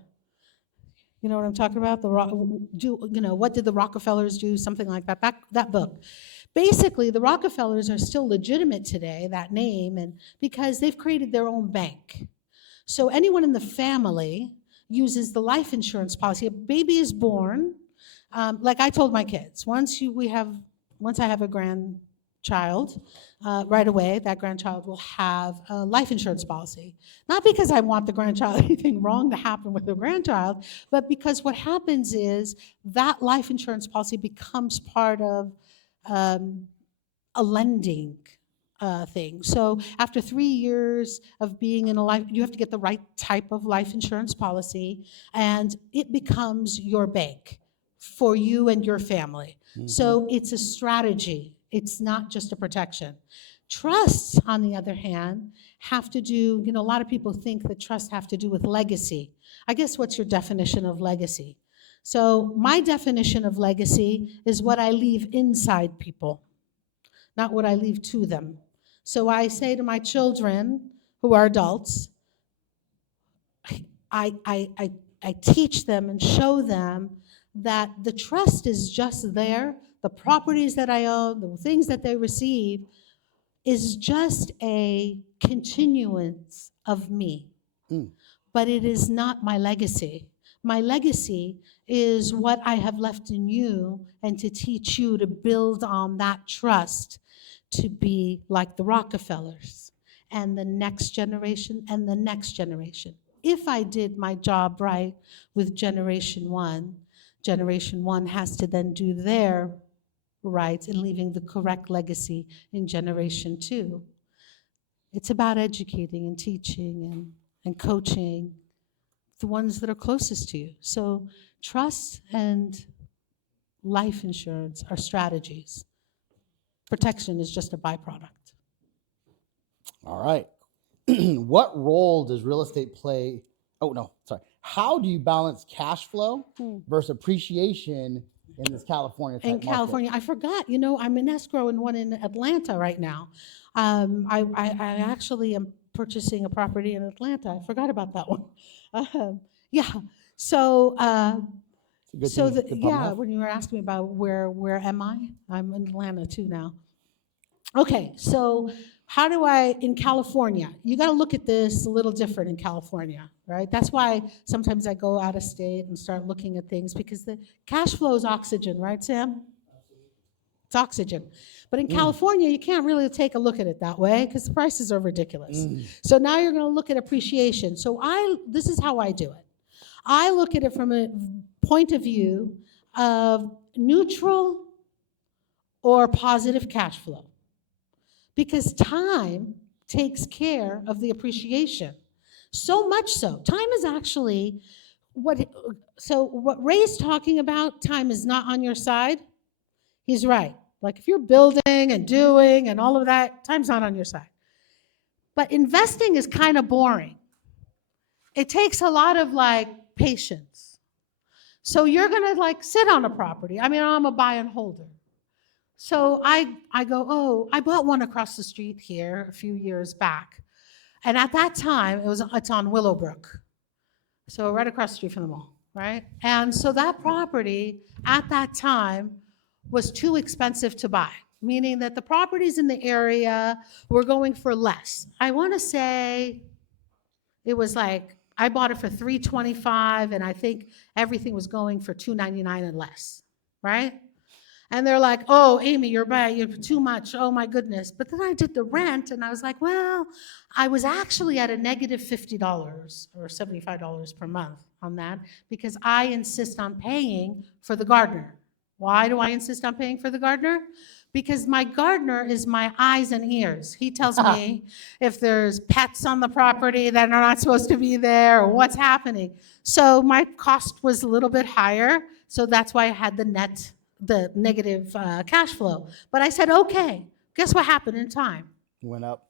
You know what I'm talking about? What did the Rockefellers do? Something like that. That book. Basically, the Rockefellers are still legitimate today, that name, and because they've created their own bank. So anyone in the family uses the life insurance policy. A baby is born, like I told my kids, once I have a grandchild, right away, that grandchild will have a life insurance policy. Not because I want the grandchild anything wrong to happen with the grandchild, but because what happens is that life insurance policy becomes part of a lending thing. So after 3 years of being in a life, you have to get the right type of life insurance policy, and it becomes your bank for you and your family. So it's a strategy. It's not just a protection. Trusts, on the other hand, have to do, a lot of people think that trusts have to do with legacy. I guess what's your definition of legacy? So my definition of legacy is what I leave inside people, not what I leave to them. So I say to my children who are adults, I teach them and show them that the trust is just there. The properties that I own, the things that they receive, is just a continuance of me. But it is not my legacy. My legacy is what I have left in you, and to teach you to build on that trust to be like the Rockefellers and the next generation and the next generation. If I did my job right with Generation 1 has to then do their rights in leaving the correct legacy in Generation 2. It's about educating and teaching and coaching the ones that are closest to you. So trust and life insurance are strategies. Protection is just a byproduct. all right. What role does real estate play? Oh, no, sorry. How do you balance cash flow versus appreciation in this California type In market? California, I forgot, I'm in escrow in one in Atlanta right now. I actually am purchasing a property in Atlanta. I forgot about that one. Yeah, so, It's a good thing, good problem to have. when you were asking me about where am I? I'm in Atlanta too now. Okay, so how do I, in California, you got to look at this a little different in California, right? That's why sometimes I go out of state and start looking at things, because the cash flow is oxygen, right, Sam? It's oxygen. But in California, you can't really take a look at it that way because the prices are ridiculous. So now you're going to look at appreciation. So this is how I do it. I look at it from a point of view of neutral or positive cash flow, because time takes care of the appreciation. So much so. Time is actually what Ray's talking about, time is not on your side. He's right. Like if you're building and doing and all of that, time's not on your side. But investing is kind of boring. It takes a lot of patience. So you're gonna sit on a property. I mean, I'm a buy and holder. So I go, I bought one across the street here a few years back. And at that time, it's on Willowbrook. So right across the street from the mall, right? And so that property at that time was too expensive to buy, meaning that the properties in the area were going for less. I want to say it was I bought it for $325, and I think everything was going for $299 and less, right? And they're like, oh, Amy, you're too much. Oh, my goodness. But then I did the rent, and I was like, well, I was actually at a negative $50 or $75 per month on that, because I insist on paying for the gardener. Why do I insist on paying for the gardener? because my gardener is my eyes and ears. He tells me if there's pets on the property that are not supposed to be there or what's happening. So my cost was a little bit higher. So that's why I had the negative cash flow. But I said, okay, guess what happened in time, Went up.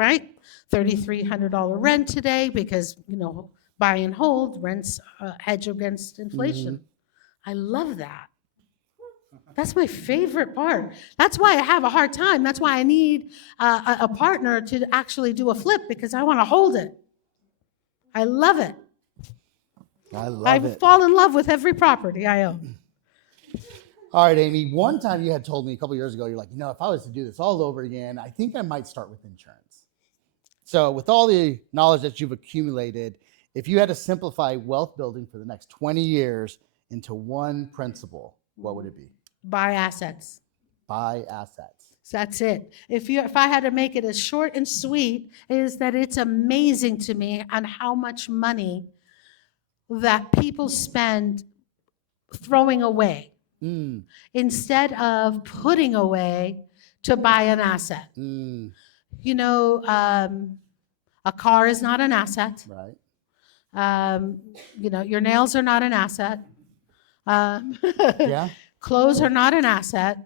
right? $3,300 rent today because, buy and hold, rents hedge against inflation. I love that. That's my favorite part. That's why I have a hard time. That's why I need a partner to actually do a flip because I want to hold it. I love it. I love I it. fall in love with every property I own. All right, Amy. One time you had told me a couple years ago, you're like, if I was to do this all over again, I think I might start with insurance. So with all the knowledge that you've accumulated, if you had to simplify wealth building for the next 20 years into one principle, what would it be? Buy assets. Buy assets. So that's it. If I had to make it as short and sweet, is that it's amazing to me on how much money that people spend throwing away instead of putting away to buy an asset. A car is not an asset. Right. Your nails are not an asset. Yeah. Clothes are not an asset.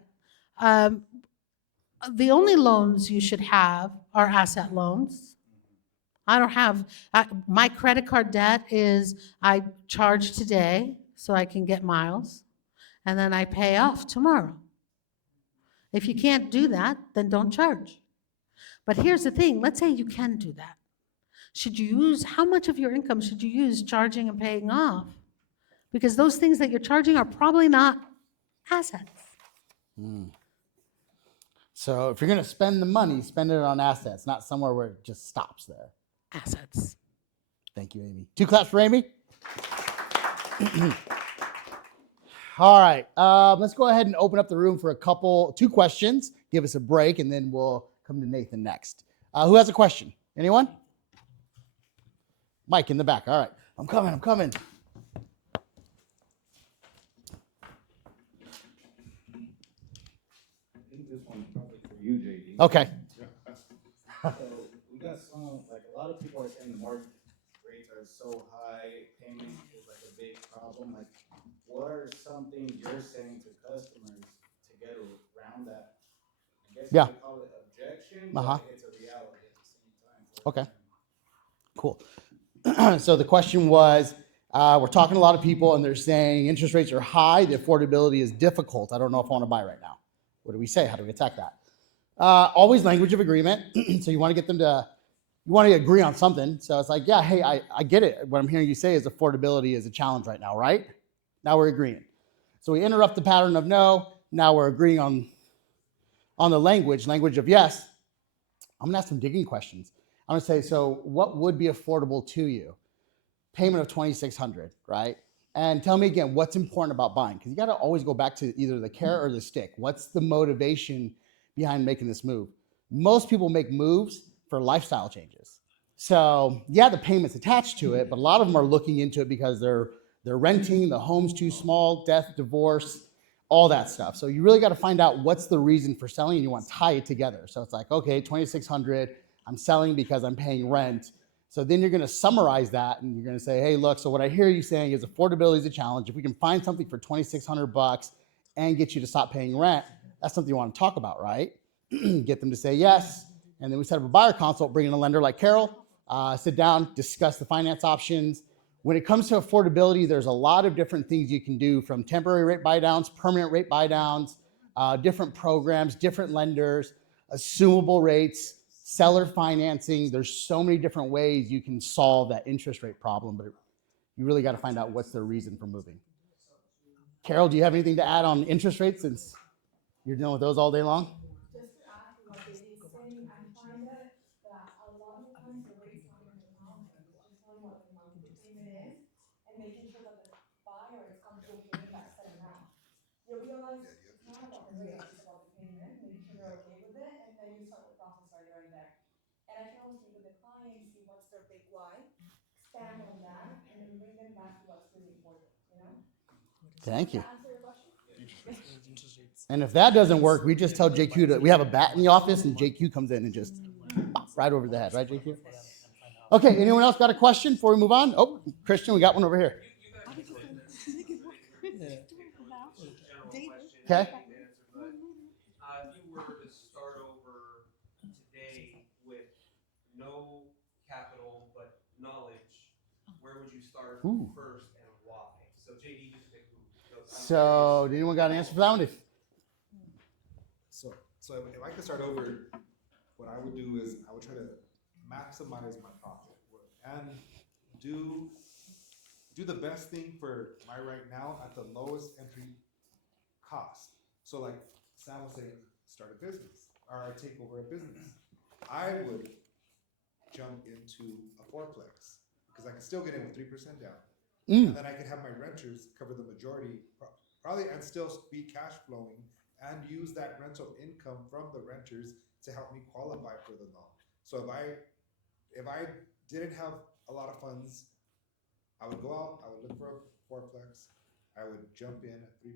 The only loans you should have are asset loans. I don't have, my credit card debt is I charge today so I can get miles, and then I pay off tomorrow. If you can't do that, then don't charge. But here's the thing, let's say you can do that. How much of your income should you use charging and paying off? Because those things that you're charging are probably not assets. So if you're going to spend the money, spend it on assets, not somewhere where it just stops there. Assets. Thank you, Amy. 2 claps for Amy. All right. Let's go ahead and open up the room for 2 questions. Give us a break, and then we'll come to Nathan next. Who has a question? Anyone? Mike in the back. All right. I'm coming. This one's probably for you, JD. Okay. So we got a lot of people are saying the mortgage rates are so high, payment is like a big problem. Like, what are some things you're saying to customers to get around that? I guess Yeah. you could call it objection, but it's a reality at the same time. Okay. Cool. So the question was, we're talking to a lot of people, and they're saying interest rates are high, the affordability is difficult. I don't know if I want to buy right now. What do we say? How do we attack that? Always language of agreement. So you want to agree on something. So it's like, yeah, hey, I get it. What I'm hearing you say is affordability is a challenge right now, right? Now we're agreeing. So we interrupt the pattern of no. Now we're agreeing on the language of yes. I'm gonna ask some digging questions. I'm gonna say, so what would be affordable to you? Payment of $2,600, right? And tell me again, what's important about buying? Because you got to always go back to either the carrot or the stick. What's the motivation behind making this move? Most people make moves for lifestyle changes. So yeah, the payment's attached to it, but a lot of them are looking into it because they're renting, the home's too small, death, divorce, all that stuff. So you really got to find out what's the reason for selling, and you want to tie it together. So it's like, okay, $2,600, I'm selling because I'm paying rent. So then you're going to summarize that, and you're going to say, hey, look, so what I hear you saying is affordability is a challenge. If we can find something for $2,600 and get you to stop paying rent, that's something you want to talk about, right? Get them to say yes. And then we set up a buyer consult, bring in a lender like Carol, sit down, discuss the finance options. When it comes to affordability, there's a lot of different things you can do, from temporary rate buydowns, permanent rate buydowns, different programs, different lenders, assumable rates, seller financing. There's so many different ways you can solve that interest rate problem, but you really got to find out what's their reason for moving. Carol, do you have anything to add on interest rates since you're dealing with those all day long? Just to add to what David is saying, I find that a lot of times the rate's not even the problem, it's just knowing what the monthly payment is and making sure that the buyer is comfortable paying that set amount. You realize it's not about the rate, it's about the payment, making sure they're okay with it, and then you start the process right there and there. And I can always meet with the client, see what's their big why, expand on that, and then bring them back to what's really important, Thank you. Does that answer your question? And if that doesn't work, we just tell JQ to, we have a bat in the office and JQ comes in and just bop, right over the head, right, JQ? Okay, anyone else got a question before we move on? Oh, Christian, we got one over here. Okay. If you were to start over today with no capital but knowledge, where would you start Ooh. first and why? So JD just pick who. So, did anyone got an answer for that one? So if I could start over, what I would do is I would try to maximize my profit and do the best thing for my right now at the lowest entry cost. So like Sam was saying, start a business or take over a business. I would jump into a fourplex because I can still get in with 3% down. And then I could have my renters cover the majority, probably, and still be cash flowing and use that rental income from the renters to help me qualify for the loan. So if I didn't have a lot of funds, I would go out, I would look for a fourplex, I would jump in at 3%,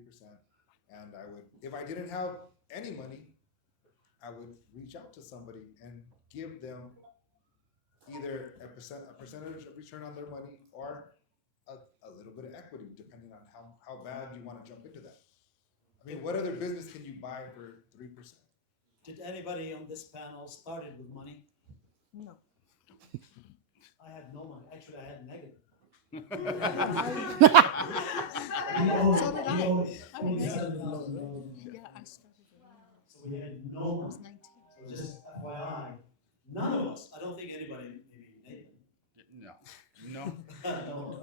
and I would, if I didn't have any money, I would reach out to somebody and give them either a percentage of return on their money or a little bit of equity, depending on how bad you want to jump into that. I mean, what other business can you buy for 3%? Did anybody on this panel started with money? No. I had no money. Actually, I had negative. So did I. I was negative. $47,000. Yeah, I started. So we had no I money. was 19. So just FYI, none of us, I don't think anybody, maybe Nathan. No. No,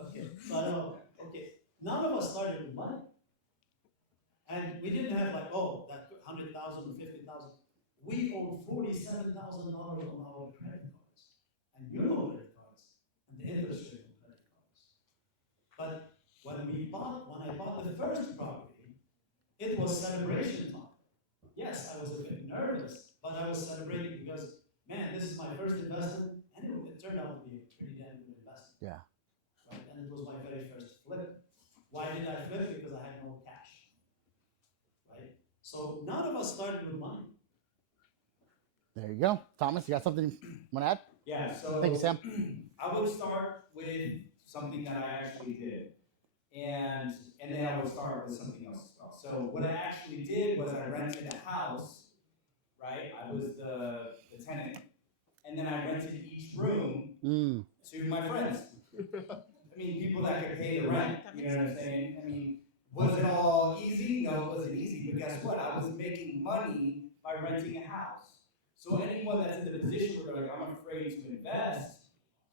okay. So I don't, okay. None of us started with money. And we didn't have like, oh, that 100,000 or 50,000. We owed $47,000 on our credit cards. And you know credit cards and the interest rate on credit cards. But when I bought the first property, it was celebration time. Yes, I was a bit nervous, but I was celebrating because, man, this is my first investment, and it turned out to be a pretty damn good investment. Yeah. Right, and it was my very first flip. Why did I flip? Because I had no cash. Right? So none of us started with money. There you go. Thomas, you got something you want to add? Yeah, so. Thank you, Sam. I would start with something that I actually did. And then I would start with something else as well. So what I actually did was I rented a house, right? I was the tenant. And then I rented each room to my friends. I mean, people that could pay the rent, you know what I'm saying? I mean, was it all easy? No, it wasn't easy, but guess what? I was making money by renting a house. So anyone that's in the position where they're like, I'm afraid to invest,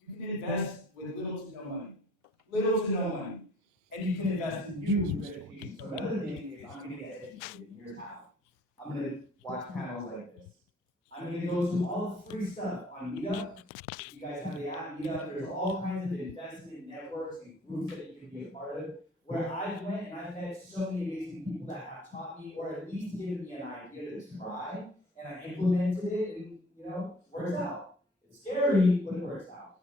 you can invest with little to no money. Little to no money. And you can invest in you through education. So another thing is I'm gonna get educated. Here's how. I'm gonna watch panels like this. I'm gonna go to all the free stuff on Meetup. If you guys have the app Meetup, there's all kinds of investment networks and groups that you can be a part of. Where I went and I've met so many amazing people that have taught me, or at least given me an idea to try, and I implemented it, and works out. It's scary, but it works out.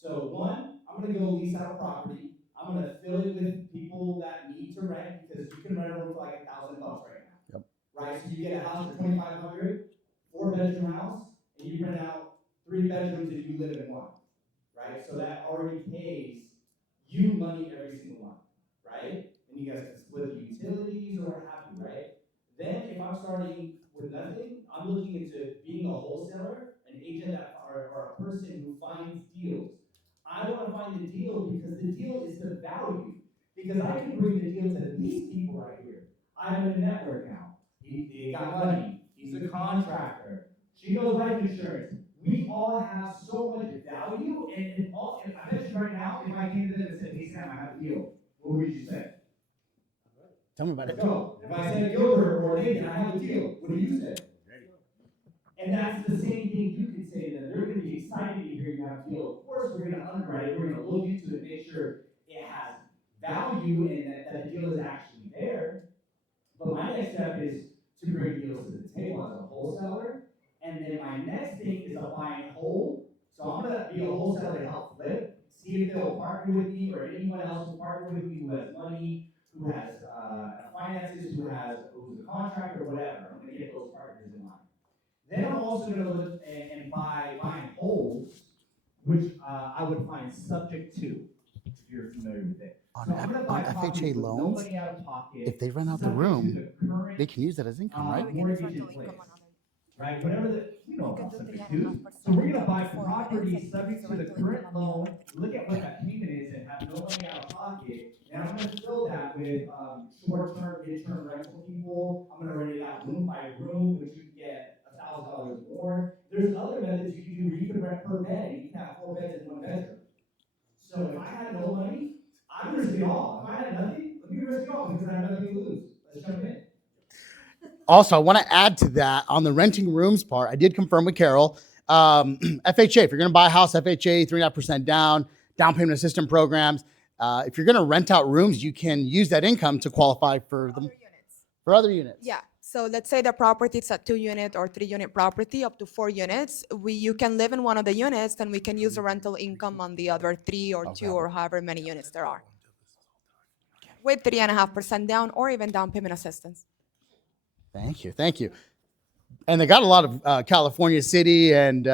So one, I'm gonna go lease out a property. I'm gonna fill it with people that need to rent because you can rent a room for like $1,000 right now. Yep. Right? So you get a house for $2,500, 4-bedroom house, and you rent out 3 bedrooms and you live in one. Right? So that already pays you money every single month. Right? And you guys can split the utilities or what have you, right? Then if I'm starting with nothing, I'm looking into being a wholesaler, an agent or a person who finds deals. I want to find the deal because the deal is the value. Because I can bring the deal to these people right here. I'm in a network now. He got money. He's a contractor. She knows life insurance. We all have so much value, and I bet you right now, if I came to them and said, hey Sam, I have a deal, what would you say? Tell me about it. No. If I said Gilbert or Nathan, I have a deal, what do you say? And that's the same thing you could say to them. They're going to be excited to hear you have a deal. Of course, we're going to underwrite it. We're going to look into it, make sure it has value and that the deal is actually there. But my next step is to bring deals to the table as a wholesaler. And then my next thing is a buy and hold. So I'm going to be a wholesaler to help flip, see if they'll partner with me or anyone else will partner with me who has money, who has finances, who's a contractor, whatever. I'm gonna get those partners in line. Then I'm also gonna look and buying holes, which I would find subject to, if you're familiar with it. On So I'm gonna buy FHA properties with no loans, money out of pocket, if they rent out the subject to room, the current, they can use that as income, right? mortgage in place. Right, whatever the, you know, about subject to. So we're gonna buy properties subject to the current loan, look at what that payment is and have no money out of pocket. And I'm gonna fill that with, short-term, mid-term rental people. I'm gonna rent it out room by room, which you can get $1,000 more. There's other methods you can do where you can rent per bed, and you can have 4 beds in 1 bedroom. So if I had no money, I would risk it all. If I had nothing, let me risk it all because I have nothing to lose. Let's jump in. Also, I want to add to that on the renting rooms part. I did confirm with Carol. FHA, if you're going to buy a house, FHA, 3.5% down payment assistance programs. If you're going to rent out rooms, you can use that income to qualify for the for other units. Yeah, so let's say the property is a 2-unit or 3-unit property, up to 4 units. You can live in one of the units, and we can use the rental income on the other 3 or 2 or however many units there are. With 3.5% down or even down payment assistance. Thank you. Thank you. And they got a lot of California City and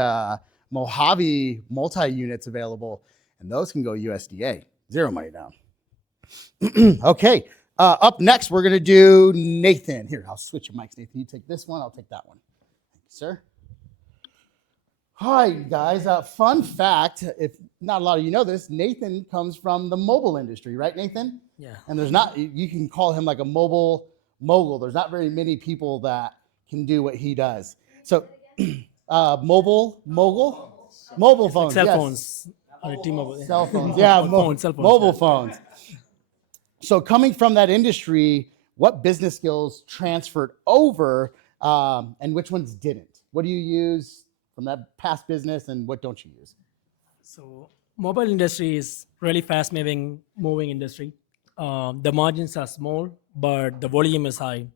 Mojave multi-units available, and those can go USDA. Zero money down. Okay. Up next, we're going to do Nathan. Here, I'll switch your mics, Nathan. You take this one. I'll take that one. Thank you, sir. Hi, guys. Fun fact, if not a lot of you know this, Nathan comes from the mobile industry, right, Nathan? Yeah. And there's not, you can call him like a mobile mogul. There's not very many people that can do what he does. So, mobile phones, Cell yes. phones. T-Mobile. Cell phones, yeah, cell phones. mobile phones. So coming from that industry, what business skills transferred over and which ones didn't? What do you use from that past business and what don't you use? So mobile industry is really fast moving industry. The margins are small, but the volume is high.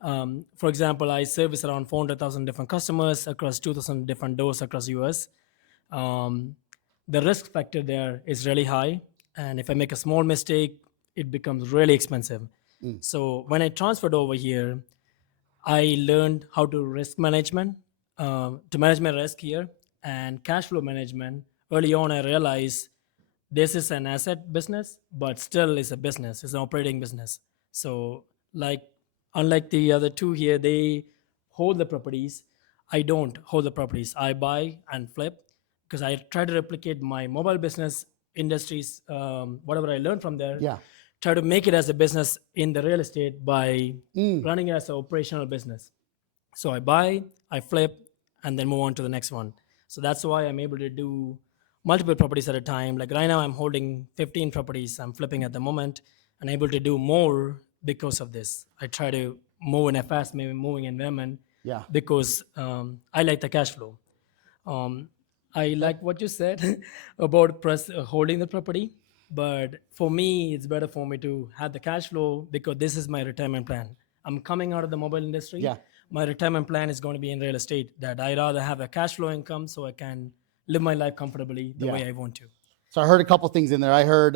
For example, I service around 400,000 different customers across 2,000 different doors across US. The risk factor there is really high. And if I make a small mistake, it becomes really expensive. So when I transferred over here, I learned how to risk management, to manage my risk here, and cash flow management. Early on, I realized this is an asset business, but still is a business. It's an operating business. So unlike the other two here, they hold the properties. I don't hold the properties. I buy and flip because I try to replicate my mobile business industries, whatever I learned from there. Yeah. Try to make it as a business in the real estate by running it as an operational business. So I buy, I flip, and then move on to the next one. So that's why I'm able to do multiple properties at a time. Like right now, I'm holding 15 properties. I'm flipping at the moment, and able to do more because of this. I try to move in a fast moving environment. Yeah. Because I like the cash flow. I like what you said about holding the property. But for me, it's better for me to have the cash flow because this is my retirement plan. I'm coming out of the mobile industry. Yeah. My retirement plan is going to be in real estate, that I'd rather have a cash flow income so I can live my life comfortably the way I want to. So I heard a couple things in there. I heard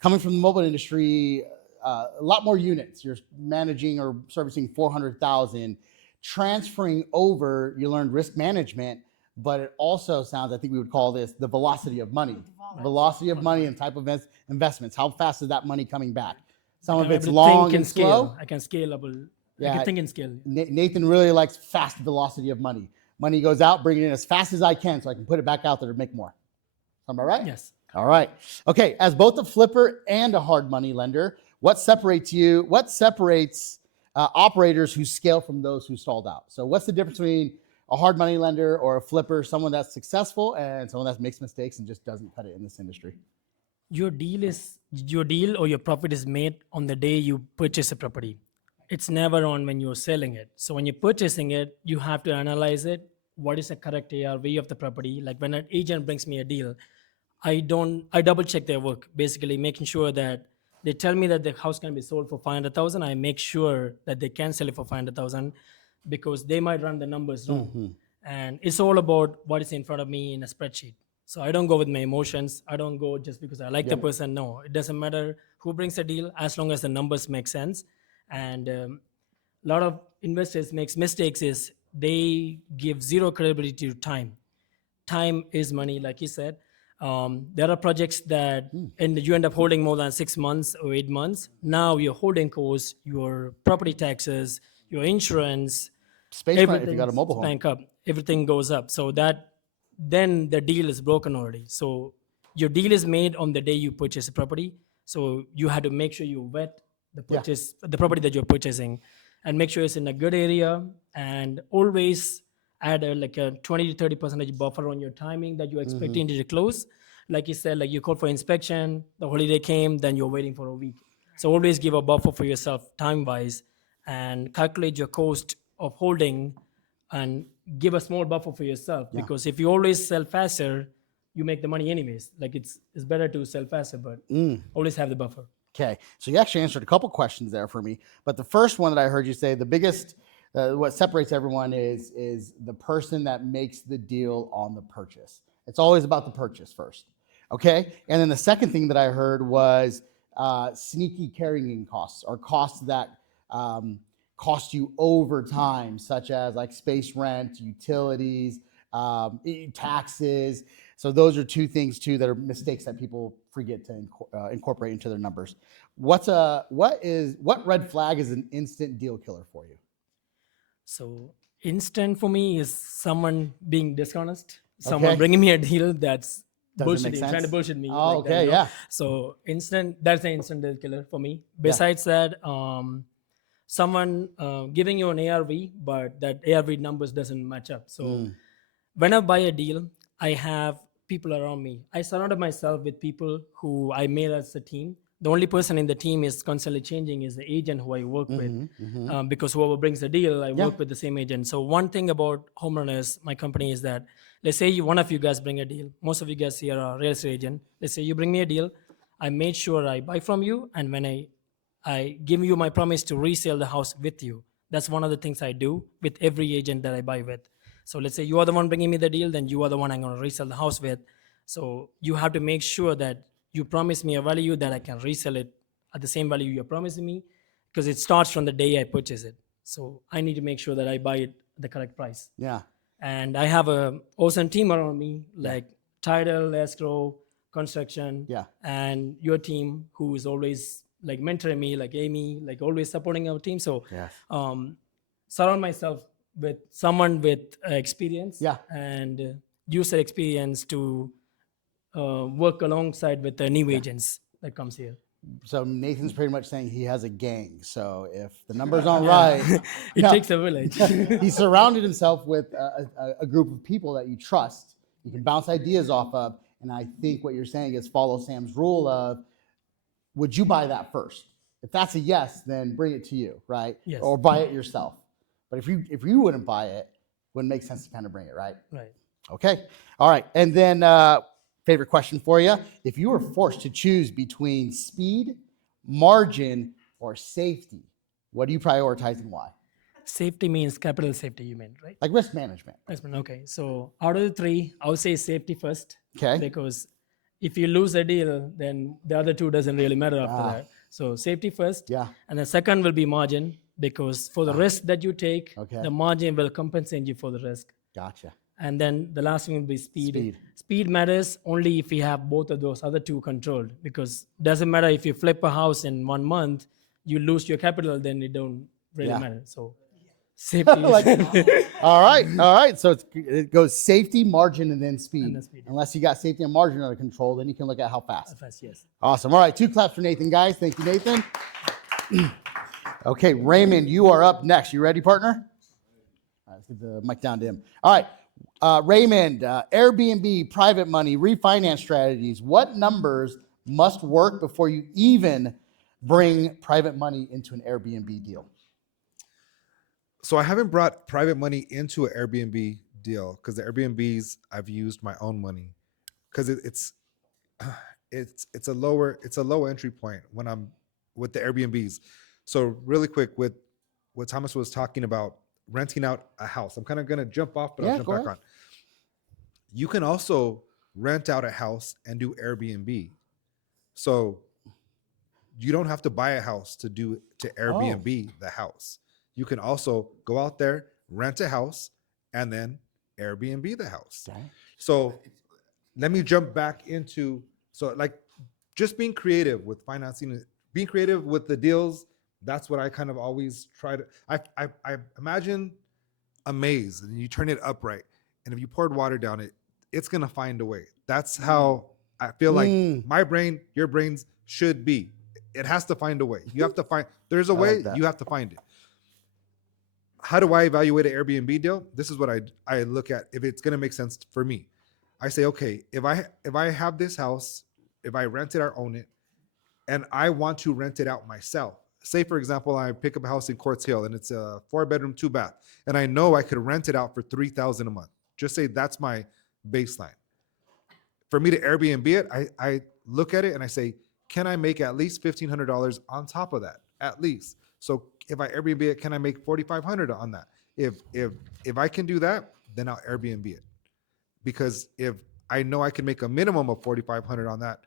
coming from the mobile industry, a lot more units. You're managing or servicing 400,000. Transferring over, you learned risk management, but it also sounds, I think we would call this the velocity of money. Velocity of money and type of investments. How fast is that money coming back? Some of it's long and slow. I can scalable. Yeah, I can think and scale. Nathan really likes fast velocity of money. Money goes out, bring it in as fast as I can so I can put it back out there to make more. Am I right? Yes. All right. Okay, as both a flipper and a hard money lender, what separates you? What separates operators who scale from those who stalled out? So what's the difference between a hard money lender or a flipper, someone that's successful and someone that makes mistakes and just doesn't cut it in this industry? Your deal or your profit is made on the day you purchase a property. It's never on when you're selling it. So when you're purchasing it, you have to analyze it. What is the correct ARV of the property? Like when an agent brings me a deal, I double check their work, basically making sure that they tell me that the house can be sold for 500,000. I make sure that they can sell it for 500,000 because they might run the numbers wrong. And it's all about what is in front of me in a spreadsheet. So I don't go with my emotions. I don't go just because I like the Yeah. person. No, it doesn't matter who brings a deal as long as the numbers make sense. And a lot of investors makes mistakes is they give zero credibility to time. Time is money, like you said. There are projects that and you end up holding more than 6 months or 8 months. Now your holding costs, your property taxes, your insurance, Space rent if you got a everything mobile home. spank up. Everything goes up. So that then the deal is broken already. So your deal is made on the day you purchase a property. So you have to make sure you vet the Yeah. purchase, the property that you're purchasing, and make sure it's in a good area. And always add like a 20 to 30% buffer on your timing that you're expecting to close. Like you said, like you called for inspection, the holiday came, then you're waiting for a week. So always give a buffer for yourself time-wise and calculate your cost of holding and give a small buffer for yourself. Because if you always sell faster, you make the money anyways. Like it's better to sell faster, but always have the buffer. Okay, so you actually answered a couple questions there for me, but the first one that I heard you say, the biggest, what separates everyone is the person that makes the deal on the purchase. It's always about the purchase first, okay? And then the second thing that I heard was sneaky carrying costs or costs that cost you over time, such as like space rent, utilities, taxes. So those are two things too that are mistakes that people forget to incorporate into their numbers. What red flag is an instant deal killer for you? So instant for me is someone being dishonest, someone Okay. bringing me a deal that's Doesn't make bullshitting, trying to sense? bullshit me. Oh, like that, okay, you know? yeah. So that's an instant deal killer for me. Besides that, someone giving you an ARV, but that ARV numbers doesn't match up. So when I buy a deal, I have people around me. I surrounded myself with people who I made as a team. The only person in the team is constantly changing is the agent who I work with. Because whoever brings the deal, I work with the same agent. So one thing about Home Runners, my company, is that let's say one of you guys bring a deal. Most of you guys here are real estate agent. Let's say you bring me a deal. I made sure I buy from you, and when I give you my promise to resell the house with you. That's one of the things I do with every agent that I buy with. So let's say you are the one bringing me the deal, then you are the one I'm going to resell the house with. So you have to make sure that you promise me a value that I can resell it at the same value you're promising me, because it starts from the day I purchase it. So I need to make sure that I buy it at the correct price. Yeah. And I have a awesome team around me, like title, escrow, construction, and your team who is always like mentoring me, like Amy, like always supporting our team. So surround myself with someone with experience and use that experience to work alongside with the new agents that comes here. So Nathan's pretty much saying he has a gang. So if the numbers aren't right, It No. takes a village. He surrounded himself with a group of people that you trust, you can bounce ideas off of. And I think what you're saying is follow Sam's rule of, would you buy that first? If that's a yes, then bring it to you, right? Yes. Or buy it yourself. But if you wouldn't buy it, wouldn't make sense to kind of bring it, right? Right. Okay. All right. And then favorite question for you. If you were forced to choose between speed, margin, or safety, what do you prioritize and why? Safety means capital safety, you mean, right? Like risk management. Okay. So out of the three, I would say safety first. Okay. Because if you lose a deal, then the other two doesn't really matter after that. So safety first. Yeah. And the second will be margin, because for the risk that you take, Okay. the margin will compensate you for the risk. Gotcha. And then the last one will be speed. Speed matters only if you have both of those other two controlled, because doesn't matter if you flip a house in 1 month, you lose your capital, then it don't really matter. So safety. All right. So it goes safety, margin, and then speed. Unless you got safety and margin under control, then you can look at how fast. Yes. Awesome. All right. 2 claps for Nathan, guys. Thank you, Nathan. Okay, Raymond, you are up next. You ready, partner? All right, let's get the mic down to him. All right. Raymond, Airbnb, private money, refinance strategies. What numbers must work before you even bring private money into an Airbnb deal? So I haven't brought private money into an Airbnb deal because the Airbnbs I've used my own money because it's a low entry point when I'm with the Airbnbs. So really quick with what Thomas was talking about, renting out a house. I'm kind of going to jump off, but I'll jump back on. You can also rent out a house and do Airbnb. So you don't have to buy a house to Airbnb the house. You can also go out there, rent a house, and then Airbnb the house. Okay. So let me jump back into just being creative with financing, being creative with the deals. That's what I kind of always try to. I imagine a maze, and you turn it upright, and if you poured water down it, it's gonna find a way. That's how I feel like my brain, your brains should be. It has to find a way. You have to find. There's a I way. like that. You have to find it. How do I evaluate an Airbnb deal? This is what I look at if it's gonna make sense for me. I say, okay, if I have this house, if I rent it or own it, and I want to rent it out myself. Say, for example, I pick up a house in Quartz Hill and it's a 4-bedroom, 2-bath, and I know I could rent it out for $3,000 a month. Just say that's my baseline. For me to Airbnb it, I look at it and I say, can I make at least $1,500 on top of that? At least. So if I Airbnb it, can I make $4,500 on that? If I can do that, then I'll Airbnb it. Because if I know I can make a minimum of $4,500 on that,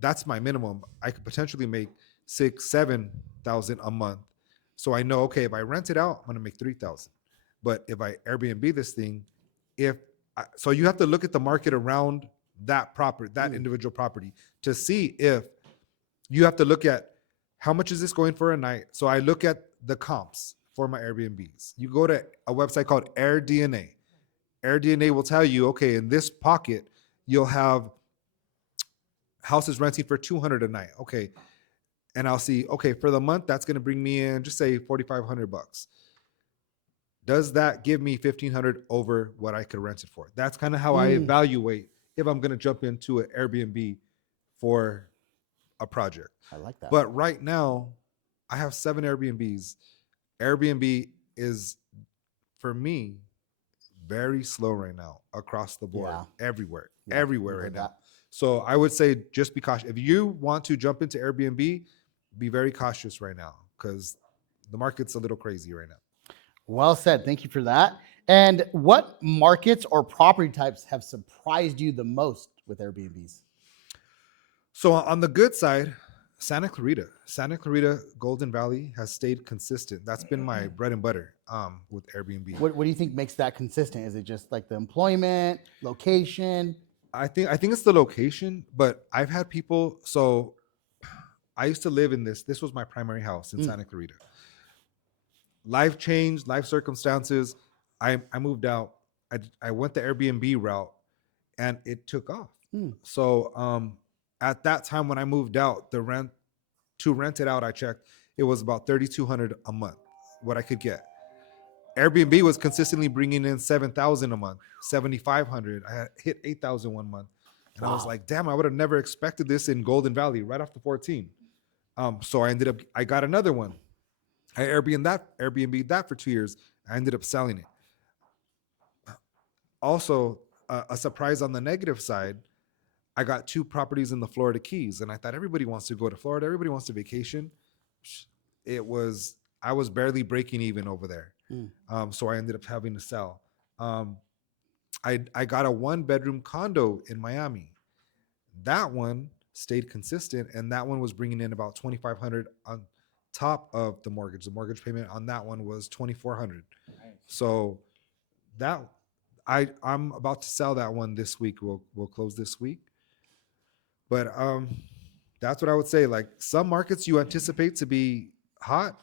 that's my minimum. I could potentially make $6,000-7,000 a month. So I know, okay, if I rent it out, I'm gonna make $3,000. But if I Airbnb this thing, so you have to look at the market around that property, that individual property, to see if you have to look at how much is this going for a night. So I look at the comps for my Airbnbs. You go to a website called AirDNA. AirDNA will tell you, okay, in this pocket, you'll have houses renting for $200 a night. Okay. And I'll see, okay, for the month, that's going to bring me in, just say $4,500. Does that give me $1,500 over what I could rent it for? That's kind of how I evaluate if I'm going to jump into an Airbnb for a project. I like that. But right now, I have 7 Airbnbs. Airbnb is, for me, very slow right now across the board, everywhere Yeah, right heard now. that. So I would say just be cautious. If you want to jump into Airbnb, be very cautious right now because the market's a little crazy right now. Well said. Thank you for that. And what markets or property types have surprised you the most with Airbnbs? So on the good side, Santa Clarita, Golden Valley has stayed consistent. That's been my bread and butter with Airbnb. What do you think makes that consistent? Is it just like the employment, location? I think it's the location, but I've had people. So I used to live in this. This was my primary house in Santa Clarita. Life changed, life circumstances. I moved out. I went the Airbnb route, and it took off. So at that time when I moved out, the rent to rent it out, I checked, it was about $3,200 a month, what I could get. Airbnb was consistently bringing in $7,000 a month, $7,500. I had hit $8,000 one month, and I was like, "Damn, I would have never expected this in Golden Valley, right off the 14." So I got another one. I Airbnb that for 2 years. I ended up selling it. Also, a surprise on the negative side, I got 2 properties in the Florida Keys, and I thought everybody wants to go to Florida. Everybody wants to vacation. I was barely breaking even over there. So I ended up having to sell. I got a 1-bedroom condo in Miami. That one stayed consistent, and that one was bringing in about $2,500 on top of the mortgage. The mortgage payment on that one was $2,400. So that I'm about to sell that one this week. We'll close this week. But that's what I would say. Like some markets you anticipate to be hot,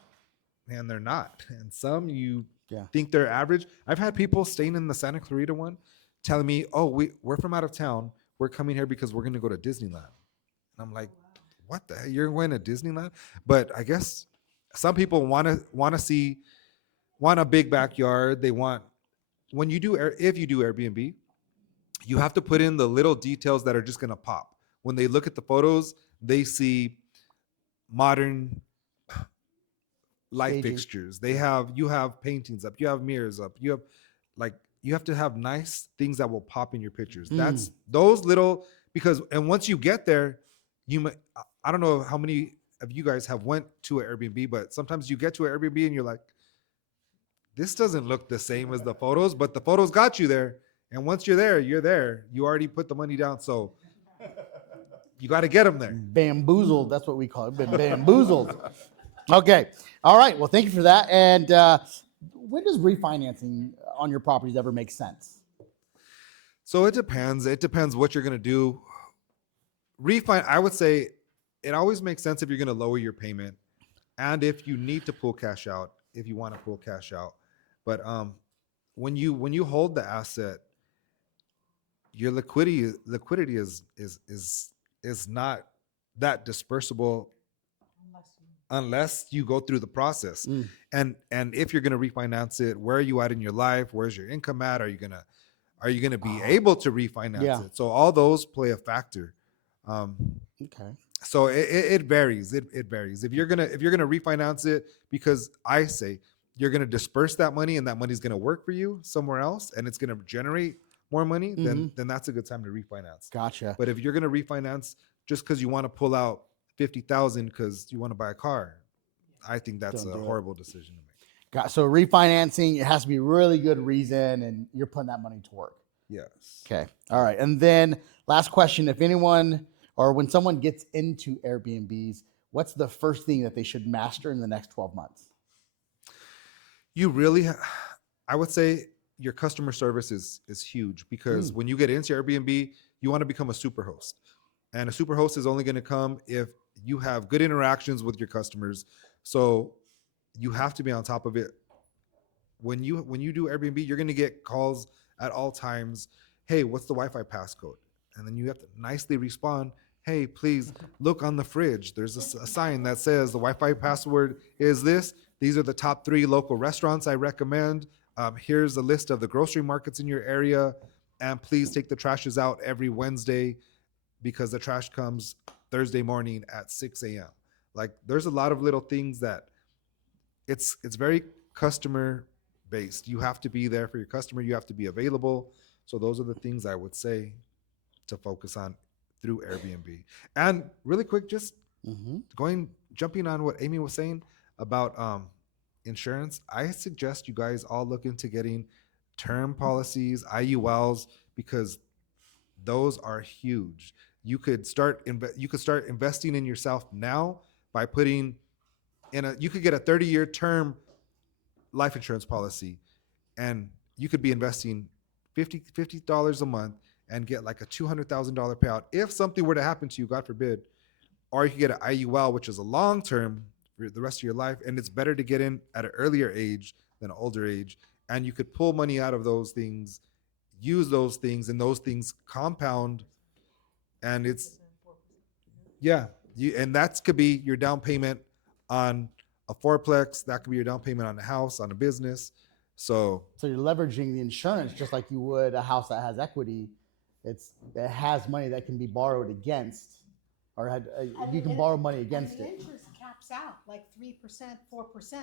and they're not. And some you think they're average. I've had people staying in the Santa Clarita one telling me, "Oh, we're from out of town. We're coming here because we're going to go to Disneyland." And I'm like, "What the hell? You're going to Disneyland?" But I guess some people want a big backyard. They want if you do Airbnb, you have to put in the little details that are just going to pop. When they look at the photos, they see modern light fixtures. You have paintings up, you have mirrors up, you have to have nice things that will pop in your pictures. That's those little, and once you get there, I don't know how many of you guys have went to an Airbnb, but sometimes you get to an Airbnb and you're like, this doesn't look the same as the photos, but the photos got you there. And once you're there, you're there. You already put the money down, so you got to get them there. Bamboozled. That's what we call it. Been bamboozled. Okay. All right. Well, thank you for that. And when does refinancing on your properties ever make sense? So it depends. It depends what you're going to do. I would say it always makes sense if you're going to lower your payment and if you need to pull cash out, if you want to pull cash out. But when you hold the asset, your liquidity is not that dispersible unless you go through the process. And if you're going to refinance it, where are you at in your life? Where's your income at? Are you going to be able to refinance it? So all those play a factor. Okay. So it varies. It varies. If you're gonna refinance it, because I say you're gonna disperse that money and that money's gonna work for you somewhere else and it's gonna generate more money, then that's a good time to refinance. Gotcha. But if you're gonna refinance just because you want to pull out $50,000 because you want to buy a car, I think that's Don't a do it. horrible decision to make. So refinancing, it has to be a really good reason and you're putting that money to work. Yes. Okay. All right. And then last question, if anyone or when someone gets into Airbnbs, what's the first thing that they should master in the next 12 months? You really, I would say your customer service is huge, because when you get into Airbnb, you want to become a super host. And a super host is only going to come if you have good interactions with your customers. So you have to be on top of it. When you do Airbnb, you're going to get calls at all times. Hey, what's the Wi-Fi passcode? And then you have to nicely respond, hey, please look on the fridge. There's a sign that says the Wi-Fi password is this. These are the top 3 local restaurants I recommend. Here's a list of the grocery markets in your area. And please take the trashes out every Wednesday, because the trash comes Thursday morning at 6 a.m. Like, there's a lot of little things that it's very customer based. You have to be there for your customer. You have to be available. So those are the things I would say to focus on through Airbnb. And really quick, just jumping on what Amy was saying about insurance, I suggest you guys all look into getting term policies, IULs, because those are huge. You could start investing in yourself now by putting in you could get a 30-year term life insurance policy, and you could be investing $50 a month and get like a $200,000 payout if something were to happen to you, God forbid. Or you could get an IUL, which is a long term for the rest of your life, and it's better to get in at an earlier age than an older age. And you could pull money out of those things, use those things, and those things compound. And it's and that could be your down payment on a fourplex. That could be your down payment on a house, on a business. So you're leveraging the insurance just like you would a house that has equity. It has money that can be borrowed against, or you can borrow money against and the it. interest caps out like 3%, 4%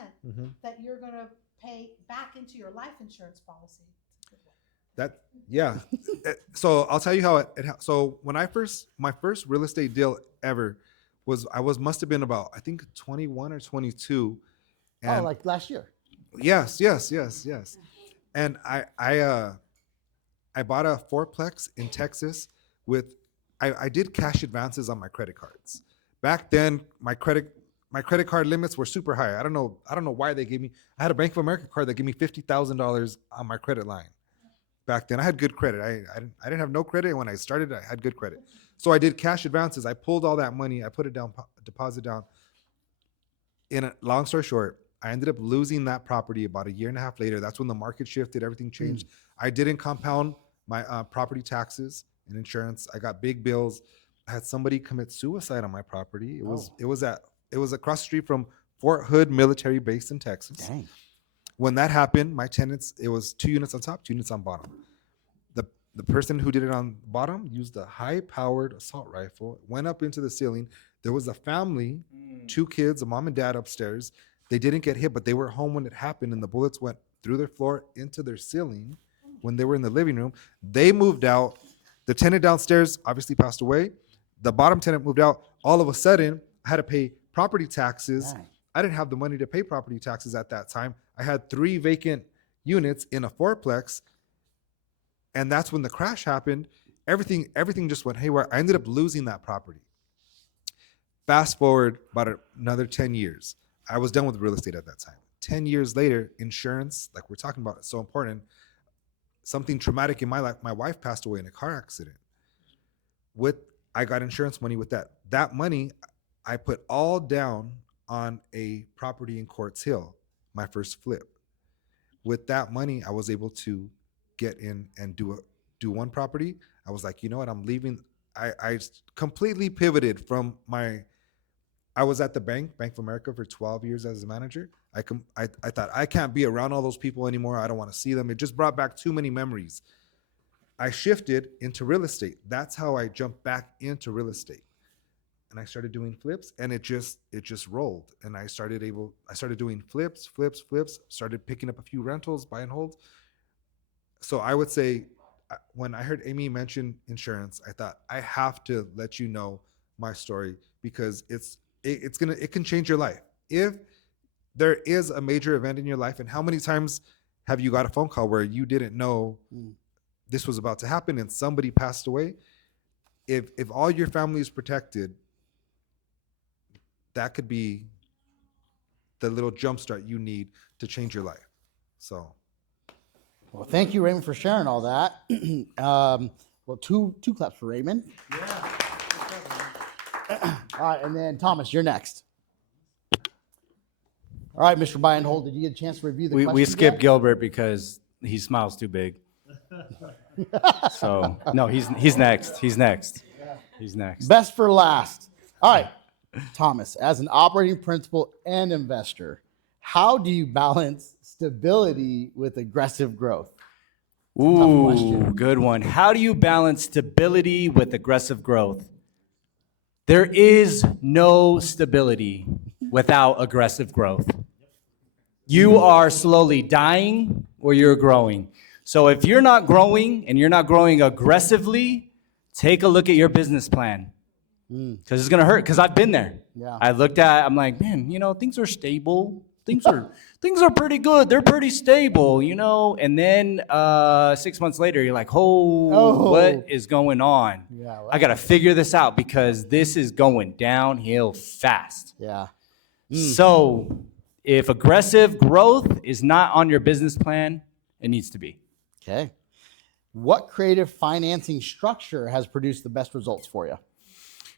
that you're going to pay back into your life insurance policy. So I'll tell you how so when my first real estate deal ever must have been about, I think, 21 or 22. And like last year. Yes. And I bought a fourplex in Texas with, I did cash advances on my credit cards. Back then, my credit card limits were super high. I don't know why they gave me. I had a Bank of America card that gave me $50,000 on my credit line. Back then, I had good credit. I didn't have no credit. When I started, I had good credit. So I did cash advances. I pulled all that money. I put it down, deposit down. Long story short, I ended up losing that property about a year and a half later. That's when the market shifted. Everything changed. I didn't compound my property taxes and insurance. I got big bills. I had somebody commit suicide on my property. It was across the street from Fort Hood Military Base in Texas. Dang. When that happened, my tenants, it was 2 units on top, 2 units on bottom. The person who did it on bottom used a high-powered assault rifle, went up into the ceiling. There was a family, 2 kids, a mom and dad upstairs. They didn't get hit, but they were home when it happened, and the bullets went through their floor into their ceiling when they were in the living room. They moved out. The tenant downstairs obviously passed away. The bottom tenant moved out. All of a sudden, I had to pay property taxes. Dang. I didn't have the money to pay property taxes at that time. I had 3 vacant units in a fourplex, And that's when the crash happened. Everything just went haywire. I ended up losing that property. Fast forward about another 10 years. I was done with real estate at that time. 10 years later, insurance, like we're talking about, is so important. Something traumatic in my life. My wife passed away in a car accident. I got insurance money with that. That money I put all down on a property in Quartz Hill, my first flip. With that money, I was able to get in and do one property. I was like, you know what, I'm leaving. I completely pivoted from I was at the Bank of America for 12 years as a manager. I thought I can't be around all those people anymore. I don't want to see them. It just brought back too many memories. I shifted into real estate. That's how I jumped back into real estate. And I started doing flips, and it just rolled. And I started doing flips, started picking up a few rentals, buy and hold. So I would say, when I heard Amy mention insurance, I thought I have to let you know my story, because it can change your life. If there is a major event in your life, and how many times have you got a phone call where you didn't know this was about to happen and somebody passed away? If all your family is protected, that could be the little jumpstart you need to change your life. So, Well, thank you, Raymond, for sharing all that. Well, two claps for Raymond. All right, and then Thomas, you're next. All right, Mr. Buy and Hold, did you get a chance to review the questions We skipped yet? Gilbert because he smiles too big. So no, he's next. He's next. He's next. Best for last. All right, Thomas, as an operating principal and investor, how do you balance stability with aggressive growth? Ooh, question. good one. How do you balance stability with aggressive growth? There is no stability without aggressive growth. You are slowly dying or you're growing. So if you're not growing and you're not growing aggressively, take a look at your business plan. Because it's going to hurt, because I've been there. Yeah. I'm like, man, things are stable. Things are pretty good. They're pretty stable, And then 6 months later, you're like, Oh. what is going on? Yeah, well, I got to figure this out because this is going downhill fast. Yeah. So if aggressive growth is not on your business plan, it needs to be. Okay. What creative financing structure has produced the best results for you?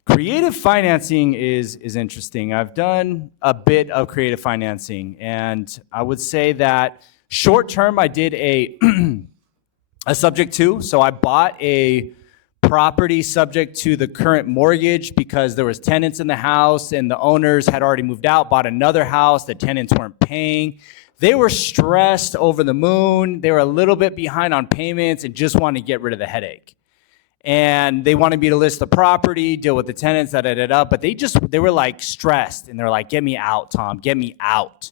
Creative financing is interesting. I've done a bit of creative financing, and I would say that short term I did a subject to. So I bought a property subject to the current mortgage because there was tenants in the house and the owners had already moved out, bought another house, the tenants weren't paying. They were stressed over the moon. They were a little bit behind on payments and just wanted to get rid of the headache. And they wanted me to list the property, deal with the tenants, but they were like stressed, and they're like, get me out, Tom, get me out.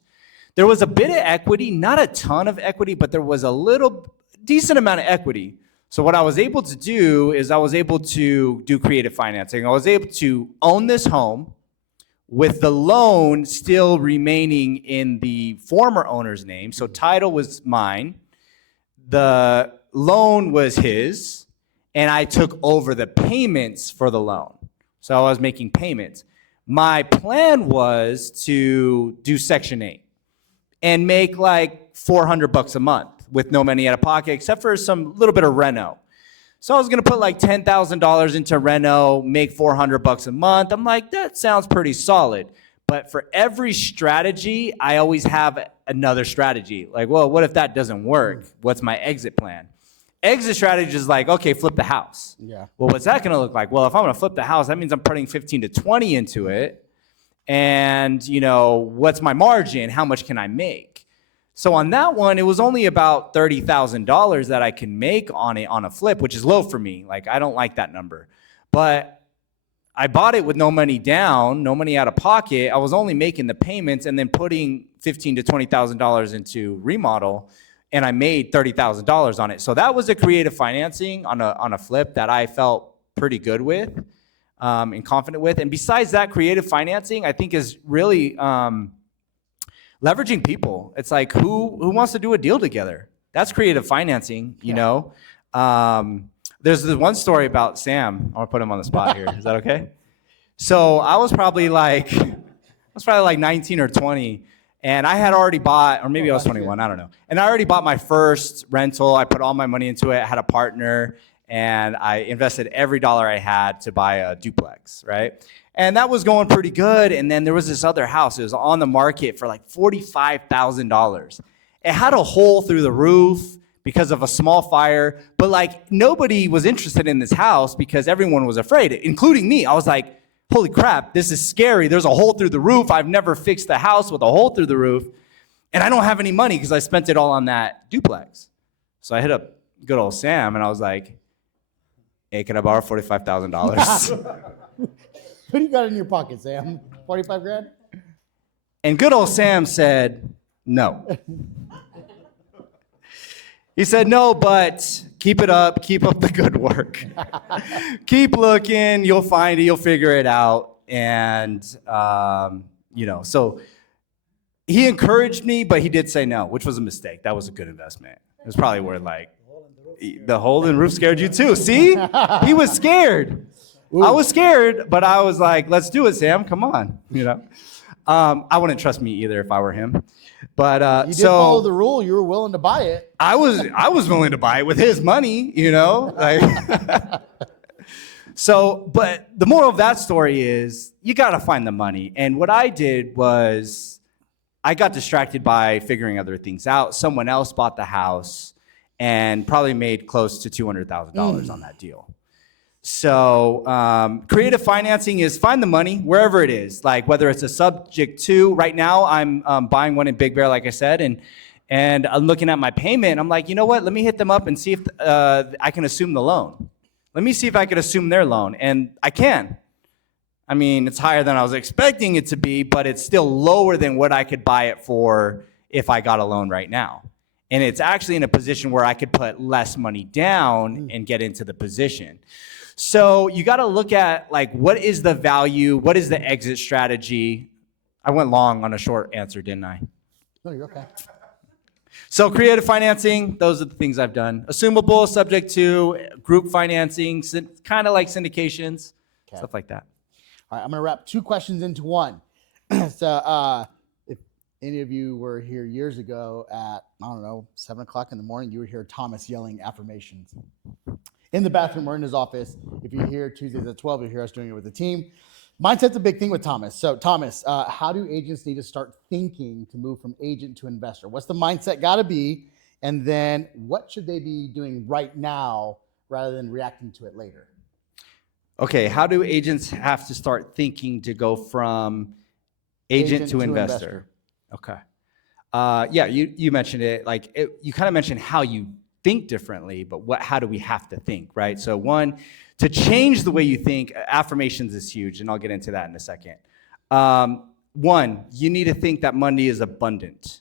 There was a bit of equity, not a ton of equity, but there was a little decent amount of equity. So what I was able to do is I was able to do creative financing. I was able to own this home with the loan still remaining in the former owner's name. So title was mine. The loan was his. And I took over the payments for the loan. So I was making payments. My plan was to do Section 8 and make like $400 a month with no money out of pocket, except for some little bit of reno. So I was gonna put like $10,000 into reno, make $400 a month. I'm like, that sounds pretty solid. But for every strategy, I always have another strategy. Like, well, what if that doesn't work? What's my exit plan? Exit strategy is like, okay, flip the house. Yeah. Well, what's that gonna look like? Well, if I'm gonna flip the house, that means I'm putting 15 to 20 into it. And what's my margin? How much can I make? So on that one, it was only about $30,000 that I can make on a flip, which is low for me. Like, I don't like that number. But I bought it with no money down, no money out of pocket. I was only making the payments and then putting $15,000 to $20,000 into remodel. And I made $30,000 on it. So that was a creative financing on a flip that I felt pretty good with and confident with. And besides that, creative financing, I think, is really leveraging people. It's like, who wants to do a deal together? That's creative financing, you know? There's this one story about Sam. I want to put him on the spot here. Is that okay? So I was probably like 19 or 20, and I had already bought, or maybe I was 21, I don't know. And I already bought my first rental. I put all my money into it. I had a partner, and I invested every dollar I had to buy a duplex, right? And that was going pretty good. And then there was this other house. It was on the market for like $45,000. It had a hole through the roof because of a small fire, but like nobody was interested in this house because everyone was afraid, including me. I was like, holy crap, this is scary. There's a hole through the roof. I've never fixed the house with a hole through the roof. And I don't have any money because I spent it all on that duplex. So I hit up good old Sam and I was like, hey, can I borrow $45,000? What do you got in your pocket, Sam? 45 grand? And good old Sam said, no. He said, no, but keep it up. Keep up the good work. Keep looking. You'll find it. You'll figure it out. And, so he encouraged me, but he did say no, which was a mistake. That was a good investment. It was probably worth the hole in the roof scared you too. See? He was scared. Ooh. I was scared, but I was like, let's do it, Sam. Come on. I wouldn't trust me either if I were him. But you did follow the rule. You were willing to buy it. I was willing to buy it with his money, So, but the moral of that story is you got to find the money. And what I did was I got distracted by figuring other things out. Someone else bought the house and probably made close to $200,000 on that deal. So creative financing is find the money wherever it is, like whether it's a subject to. Right now, I'm buying one in Big Bear, like I said, and I'm looking at my payment. I'm like, you know what? Let me hit them up and see if I can assume the loan. Let me see if I could assume their loan, and I can. I mean, it's higher than I was expecting it to be, but it's still lower than what I could buy it for if I got a loan right now. And it's actually in a position where I could put less money down and get into the position. So you got to look at like, what is the value? What is the exit strategy? I went long on a short answer, didn't I? No, you're okay. So creative financing, those are the things I've done. Assumable, subject to, group financing, kind of like syndications, stuff like that. All right, I'm going to wrap two questions into one. So if any of you were here years ago at, 7 o'clock in the morning, you would hear Thomas yelling affirmations in the bathroom or in his office. If you're here Tuesdays at 12, you'll hear us doing it with the team. Mindset's a big thing with Thomas. So Thomas, how do agents need to start thinking to move from agent to investor? What's the mindset got to be? And then what should they be doing right now rather than reacting to it later? Okay, how do agents have to start thinking to go from agent to investor? Okay. You mentioned it. You kind of mentioned how you think differently, but how do we have to think, right? So one, to change the way you think, affirmations is huge, and I'll get into that in a second. One, you need to think that money is abundant.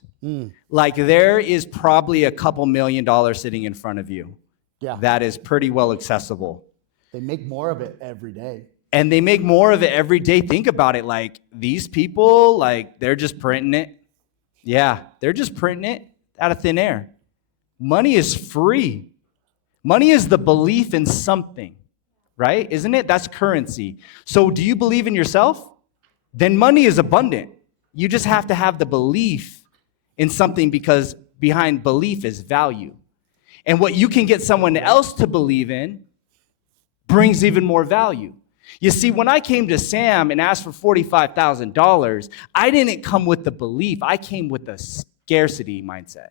Like there is probably a couple $1 million sitting in front of you. Yeah. That is pretty well accessible. They make more of it every day. And they make more of it every day. Think about it. Like these people, they're just printing it. Yeah, they're just printing it out of thin air. Money is free. Money is the belief in something, right? Isn't it? That's currency. So do you believe in yourself? Then money is abundant. You just have to have the belief in something because behind belief is value. And what you can get someone else to believe in brings even more value. You see, when I came to Sam and asked for $45,000, I didn't come with the belief. I came with a scarcity mindset.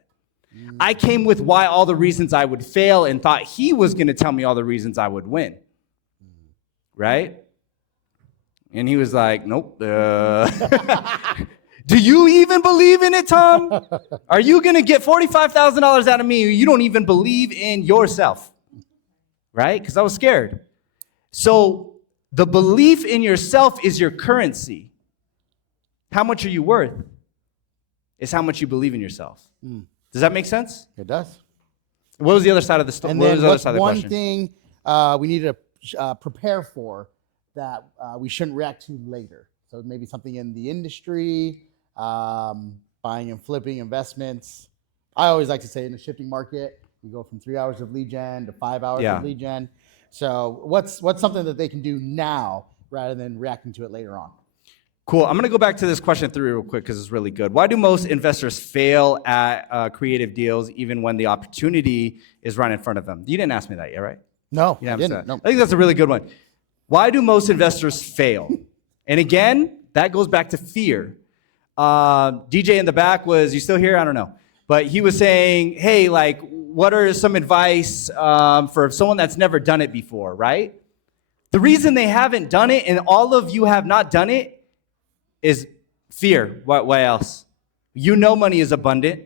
I came with all the reasons I would fail and thought he was going to tell me all the reasons I would win. Right? And he was like, nope. Do you even believe in it, Tom? Are you going to get $45,000 out of me? You don't even believe in yourself. Right? Because I was scared. So the belief in yourself is your currency. How much are you worth? It's how much you believe in yourself. Does that make sense? It does. What was the other side of the story? And then what's one thing we need to prepare for that we shouldn't react to later? So maybe something in the industry, buying and flipping investments. I always like to say in the shifting market, You go from 3 hours of lead gen to 5 hours Yeah. of lead gen. So what's something that they can do now rather than reacting to it later on? Cool. I'm going to go back to this question 3 real quick because it's really good. Why do most investors fail at creative deals even when the opportunity is right in front of them? You didn't ask me that yet, right? No, You I haven't said didn't. that. No. I think that's a really good one. Why do most investors fail? And again, that goes back to fear. DJ in the back you still here? I don't know. But he was saying, hey, like, what are some advice for someone that's never done it before, right? The reason they haven't done it and all of you have not done it is fear. What else? You know money is abundant.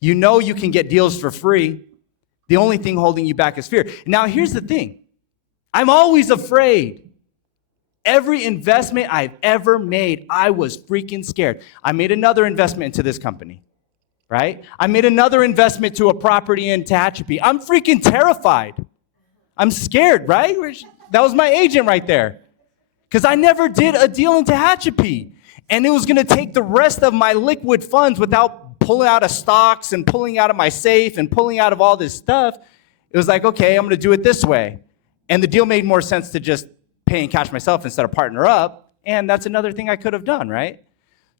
You know you can get deals for free. The only thing holding you back is fear. Now, here's the thing. I'm always afraid. Every investment I've ever made, I was freaking scared. I made another investment into this company, right? I made another investment to a property in Tehachapi. I'm freaking terrified. I'm scared, right? That was my agent right there. Because I never did a deal in Tehachapi. And it was going to take the rest of my liquid funds without pulling out of stocks and pulling out of my safe and pulling out of all this stuff. It was like, okay, I'm going to do it this way. And the deal made more sense to just pay in cash myself instead of partner up. And that's another thing I could have done, right?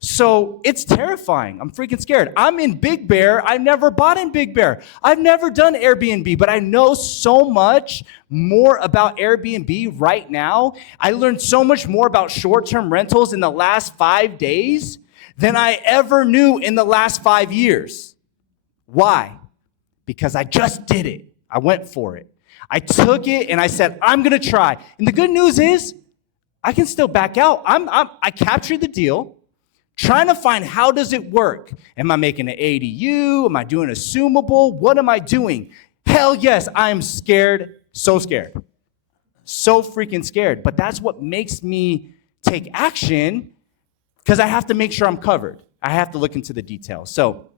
So it's terrifying. I'm freaking scared. I'm in Big Bear. I've never bought in Big Bear. I've never done Airbnb, but I know so much more about Airbnb right now. I learned so much more about short-term rentals in the last 5 days than I ever knew in the last 5 years. Why? Because I just did it. I went for it. I took it and I said, I'm going to try. And the good news is I can still back out. I captured the deal. Trying to find how does it work? Am I making an ADU? Am I doing assumable? What am I doing? Hell yes, I'm scared, so freaking scared. But that's what makes me take action because I have to make sure I'm covered. I have to look into the details. So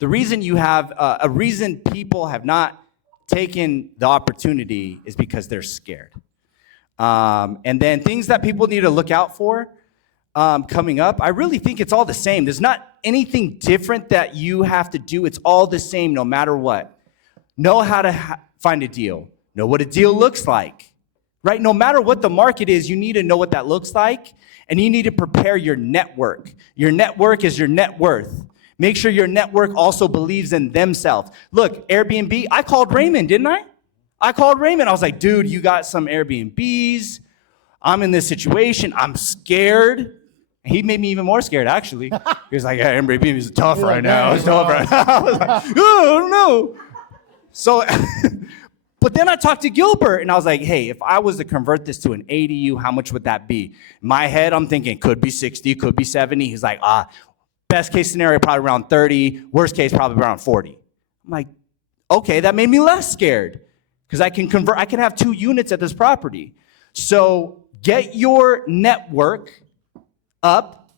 the reason you have, a reason people have not taken the opportunity is because they're scared. And then things that people need to look out for, coming up, I really think it's all the same. There's not anything different that you have to do. It's all the same no matter what. Know how to find a deal. Know what a deal looks like, right? No matter what the market is, you need to know what that looks like, and you need to prepare your network. Your network is your net worth. Make sure your network also believes in themselves. Look, Airbnb, I called Raymond, didn't I? I called Raymond. I was like, dude, you got some Airbnbs. I'm in this situation. I'm scared. He made me even more scared, actually. He was like, yeah, Airbnb is tough right now. It's tough right now. I was like, oh, no. So, but then I talked to Gilbert, and I was like, hey, if I was to convert this to an ADU, how much would that be? In my head, I'm thinking, could be 60, could be 70. He's like, best case scenario, probably around 30. Worst case, probably around 40. I'm like, okay, that made me less scared because I can have 2 units at this property. So get your network up,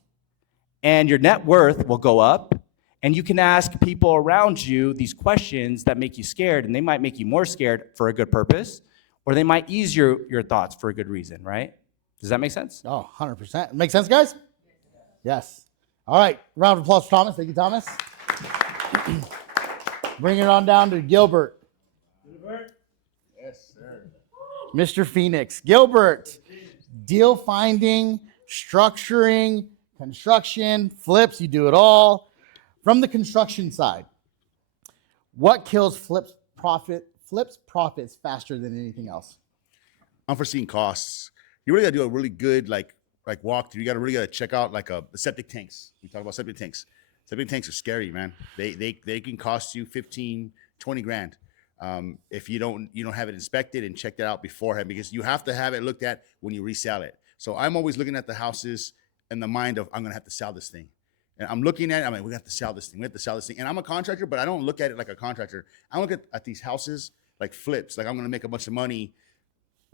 and your net worth will go up, and you can ask people around you these questions that make you scared, and they might make you more scared for a good purpose, or they might ease your thoughts for a good reason, right? Does that make sense? Oh, 100%. Make sense, guys? Yes. All right. Round of applause for Thomas. Thank you, Thomas. Bring it on down to Gilbert. Yes, sir. Mr. Phoenix. Gilbert, deal finding, structuring, construction, flips, you do it all. From the construction side, what kills flips profits faster than anything else? Unforeseen costs. You really gotta do a really good like walkthrough. You really gotta check out like the septic tanks. We talk about septic tanks. Septic tanks are scary, man. They can cost you 15, 20 grand. If you don't have it inspected and checked it out beforehand, because you have to have it looked at when you resell it. So I'm always looking at the houses in the mind of I'm gonna have to sell this thing. And I'm looking at it, I'm like, we have to sell this thing. We have to sell this thing. And I'm a contractor, but I don't look at it like a contractor. I look at these houses like flips, like I'm gonna make a bunch of money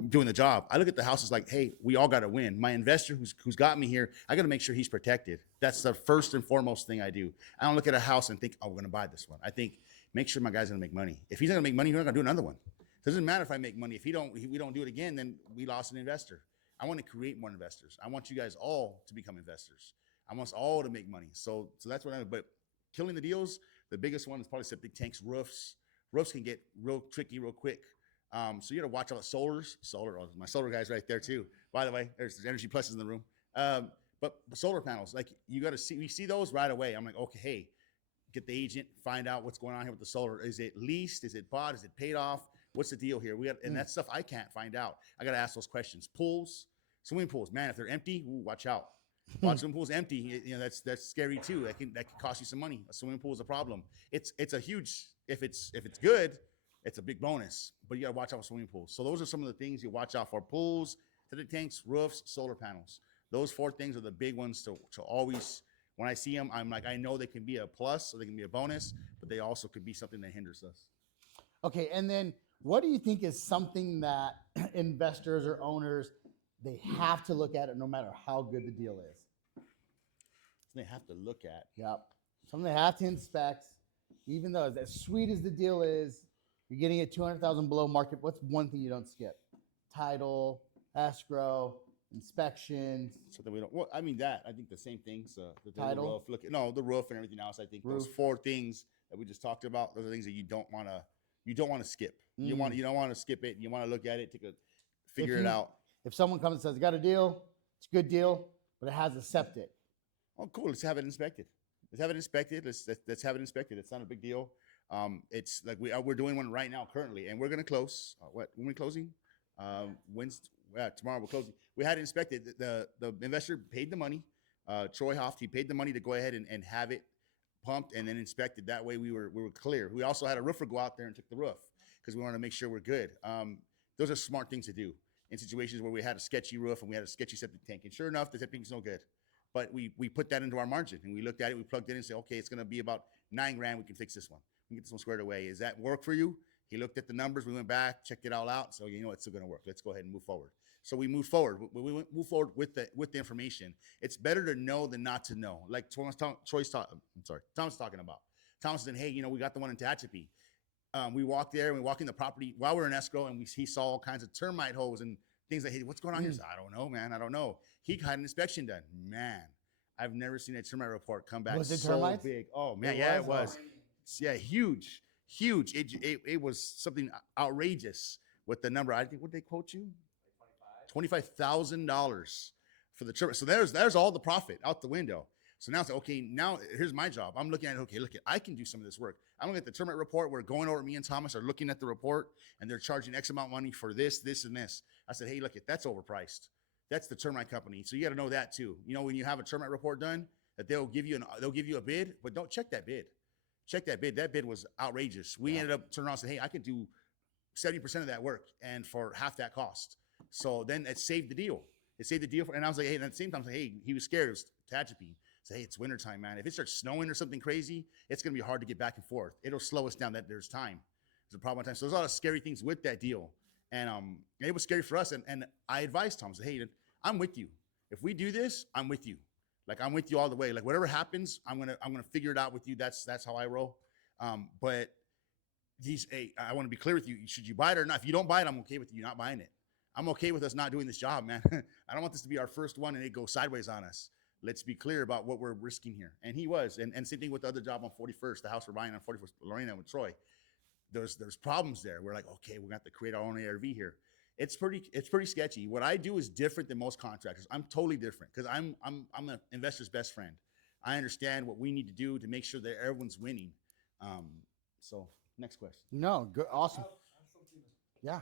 doing the job. I look at the houses like, hey, we all gotta win. My investor who's got me here, I gotta make sure he's protected. That's the first and foremost thing I do. I don't look at a house and think, oh, we're gonna buy this one. I think, make sure my guy's gonna make money. If he's not gonna make money, we're not gonna do another one. It doesn't matter if I make money. If we don't do it again, then we lost an investor. I want to create more investors. I want you guys all to become investors. I want us all to make money. So that's what but killing the deals, the biggest one is probably septic tanks, roofs. roofs can get real tricky real quick. So you got to watch all the solars. My solar guy's right there too. By the way, there's Energy Pluses in the room. But solar panels, like you got to see, we see those right away. I'm like, okay, hey, get the agent, find out what's going on here with the solar. Is it leased? Is it bought? Is it paid off? What's the deal here? And that stuff I can't find out. I got to ask those questions. Pools, swimming pools, man, if they're empty, ooh, watch out. Watch swimming pools empty. You know, that's scary too. That can cost you some money. A swimming pool is a problem. It's a huge, if it's good, it's a big bonus, but you got to watch out for swimming pools. So those are some of the things you watch out for: pools, septic tanks, roofs, solar panels. Those 4 things are the big ones to always, when I see them, I'm like, I know they can be a plus or they can be a bonus, but they also could be something that hinders us. Okay, and then what do you think is something that investors or owners, they have to look at it no matter how good the deal is? They have to look at. Yep. Something they have to inspect, even though as sweet as the deal is, you're getting it 200,000 below market. What's one thing you don't skip? Title, escrow, inspections. Something we don't. Well, I mean that. I think the same things. The Title? roof. The roof and everything else. I think those Roof. 4 things that we just talked about. Those are things that you don't want to skip. You don't want to skip it. You want to look at it, figure it out. If someone comes and says, "Got a deal," it's a good deal, but it has a septic. Oh, cool. Let's have it inspected. Let's have it inspected. Let's have it inspected. It's not a big deal. It's like we're doing one right now currently, and we're gonna close. When are we closing? Wednesday. Tomorrow we're closing. We had it inspected. The investor paid the money. Troy Hoft, he paid the money to go ahead and have it pumped and then inspected. That way we were clear. We also had a roofer go out there and took the roof because we wanted to make sure we're good. Those are smart things to do in situations where we had a sketchy roof and we had a sketchy septic tank. And sure enough, the septic tank's no good. But we put that into our margin and we looked at it, we plugged it in and said, okay, it's gonna be about $9,000. We can fix this one. We can get this one squared away. Is that work for you? He looked at the numbers, we went back, checked it all out. So you know it's still gonna work. Let's go ahead and move forward. So we moved forward. We move forward with the information. It's better to know than not to know. Like Thomas talking about. Thomas said, hey, we got the one in Tehachapi. We walked there and we walked in the property while we were in escrow and he saw all kinds of termite holes and things like, hey, what's going on here? I said, I don't know, man. I don't know. He had an inspection done. Man, I've never seen a termite report come back Was it so termites? big. Oh man, It was? it was. Yeah, huge. It was something outrageous with the number. I think, what did they quote you? $25,000 for the termite. So there's all the profit out the window. So now it's like, okay, now here's my job. I'm looking at it, okay, look, I can do some of this work. I'm looking at the termite report. We're going over, me and Thomas are looking at the report and they're charging X amount of money for this, this, and this. I said, hey, look, that's overpriced. That's the termite company. So you got to know that too. When you have a termite report done, that they'll give you a bid, but don't check that bid. Check that bid. That bid was outrageous. We ended up turning around and saying, hey, I could do 70% of that work and for half that cost. So then it saved the deal. It saved the deal. And I was like, hey, and at the same time, I was like, hey, he was scared. It was Tehachapi. Say, hey, it's wintertime, man. If it starts snowing or something crazy, it's going to be hard to get back and forth. It'll slow us down. That there's time. There's a problem with time. So there's a lot of scary things with that deal. And it was scary for us. And I advised Tom, hey, I'm with you. If we do this, I'm with you. Like, I'm with you all the way. Like, whatever happens, I'm gonna figure it out with you. That's how I roll. But I want to be clear with you. Should you buy it or not? If you don't buy it, I'm okay with you not buying it. I'm okay with us not doing this job, man. I don't want this to be our first one and it goes sideways on us. Let's be clear about what we're risking here. And he was. And same thing with the other job on 41st, the house we're buying on 41st, Lorena with Troy. There's problems there. We're like, okay, we're going to have to create our own ARV here. It's pretty sketchy. What I do is different than most contractors. I'm totally different because I'm an investor's best friend. I understand what we need to do to make sure that everyone's winning. So next question. No, good, awesome. Yeah.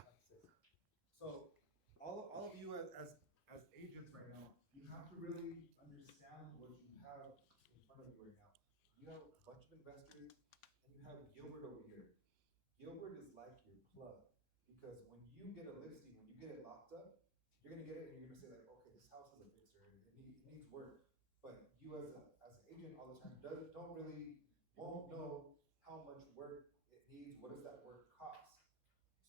So all of you as agents right now, you have to really understand what you have in front of you right now. You have a bunch of investors and you have Gilbert over here. Gilbert is like your plug because when you get a listing, when you get it locked up, you're gonna get it and you're gonna say like, okay, this house is a fixer. It needs work. But you as an agent all the time won't know how much work it needs. What does that work cost?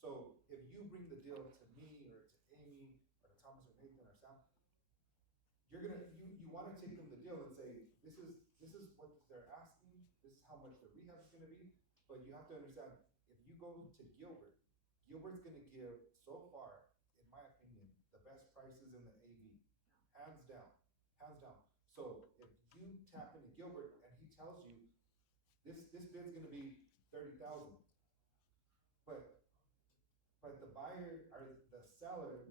So if you bring the deal to me or to Amy or to Thomas or Nathan or Sam, you want to take them the deal and say, this is what they're asking, this is how much the rehab is going to be, but you have to understand, if you go to Gilbert's going to give, so far, in my opinion, the best prices in the AV, hands down. So if you tap into Gilbert and he tells you, this bid's going to be $30,000, but the buyer or the seller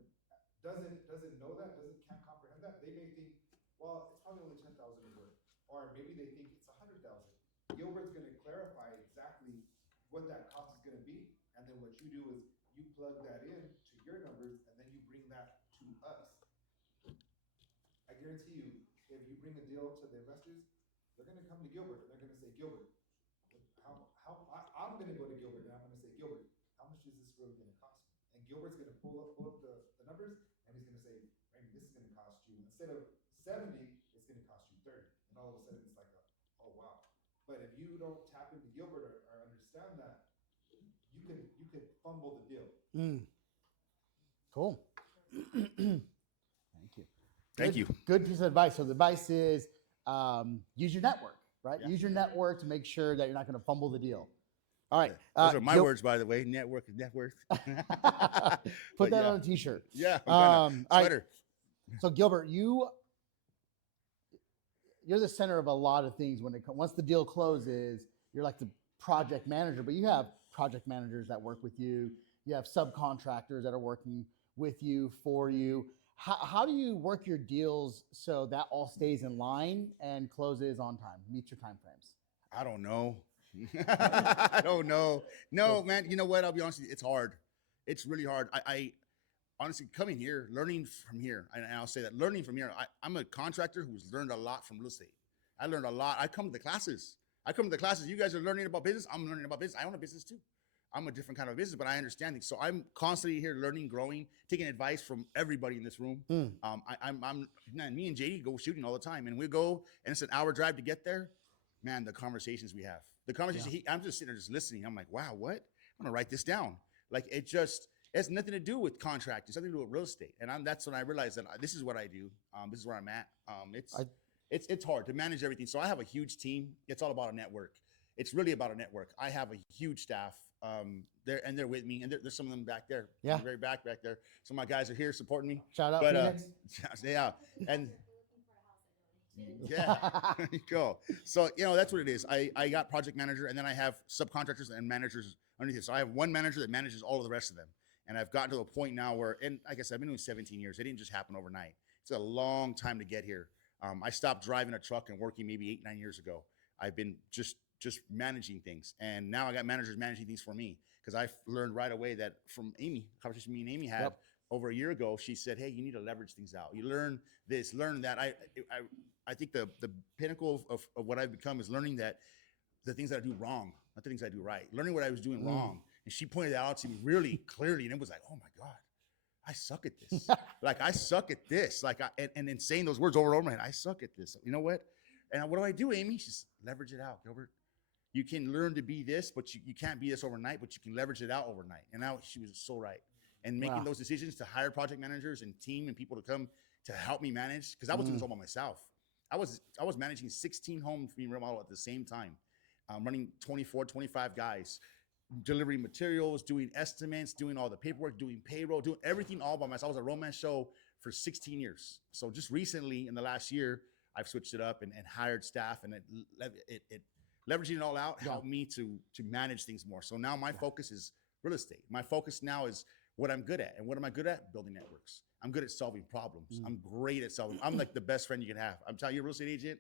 doesn't know that, can't comprehend that. They may think, well, it's probably only 10,000 a worth, or maybe they think it's 100,000. Gilbert's going to clarify exactly what that cost is going to be, and then what you do is you plug that in to your numbers, and then you bring that to us. I guarantee you, if you bring a deal to the investors, they're going to come to Gilbert and they're going to say, Gilbert, I'm going to go to Gilbert and I'm going to say, Gilbert, how much is this really going to cost me? And Gilbert's going to pull up the numbers and he's going to say, Raymond, this is going to cost you, instead of 70, it's going to cost you 30. And all of a sudden it's like, oh wow. But if you don't tap into Gilbert or understand that, you could fumble the deal. Cool. Thank you. Thank you. Good piece of advice. So the advice is use your network, right? Yeah. Use your network to make sure that you're not going to fumble the deal. All right. Those are my words, by the way. Network is net worth. Put that on a t-shirt. Yeah. All right. Sweater. So Gilbert, you're the center of a lot of things when once the deal closes, you're like the project manager, but you have project managers that work with you. You have subcontractors that are working with you, for you. How do you work your deals so that all stays in line and closes on time, meets your time frames? I don't know. I don't know. No, man, you know what? I'll be honest with you, it's hard. It's really hard. I honestly, coming here, learning from here, and I'll say that, learning from here, I'm a contractor who's learned a lot from real estate. I learned a lot. I come to the classes. You guys are learning about business. I'm learning about business. I own a business too. I'm a different kind of business, but I understand things. So I'm constantly here learning, growing, taking advice from everybody in this room. Me and JD go shooting all the time, and we go, and it's an hour drive to get there. Man, the conversations we have, I'm just sitting there just listening. I'm like, wow, what? I'm gonna write this down. Like it has nothing to do with contract. It's nothing to do with real estate. And that's when I realized that this is what I do. This is where I'm at. It's hard to manage everything. So I have a huge team. It's all about a network. It's really about a network. I have a huge staff. They're with me, and there's some of them back there. Yeah. Very back there. Some of my guys are here supporting me. Shout out But Phoenix. yeah, and yeah, there you go. So that's what it is. I got project manager, and then I have subcontractors and managers underneath it. So I have one manager that manages all of the rest of them. And I've gotten to a point now where, and like I said, I've been doing 17 years. It didn't just happen overnight. It's a long time to get here. I stopped driving a truck and working maybe 8-9 years ago. I've been just managing things, and now I got managers managing things for me, because I learned right away that from Amy, conversation me and Amy had over a year ago. She said, hey, you need to leverage things out. You learn this, learn that. I think the pinnacle of what I've become is learning that the things that I do wrong, not the things I do right, learning what I was doing wrong. And she pointed that out to me really clearly, and it was like, oh my God, I suck at this. Like, I suck at this. Like, and then saying those words over and over in my head, I suck at this. You know what? And what do I do, Amy? She's leverage it out, Gilbert. You can learn to be this, but you can't be this overnight, but you can leverage it out overnight. And now she was so right. And making those decisions to hire project managers and team and people to come to help me manage, because I was doing this all by myself. I was managing 16 homes being remodeled at the same time, running 24, 25 guys, delivering materials, doing estimates, doing all the paperwork, doing payroll, doing everything all by myself. I was a romance show for 16 years. So just recently, in the last year, I've switched it up and hired staff, and it leveraging it all out helped me to manage things more. So now my focus is real estate. My focus now is what I'm good at. And what am I good at? Building networks. I'm good at solving problems. I'm great at solving. I'm like the best friend you can have. I'm telling you, a real estate agent,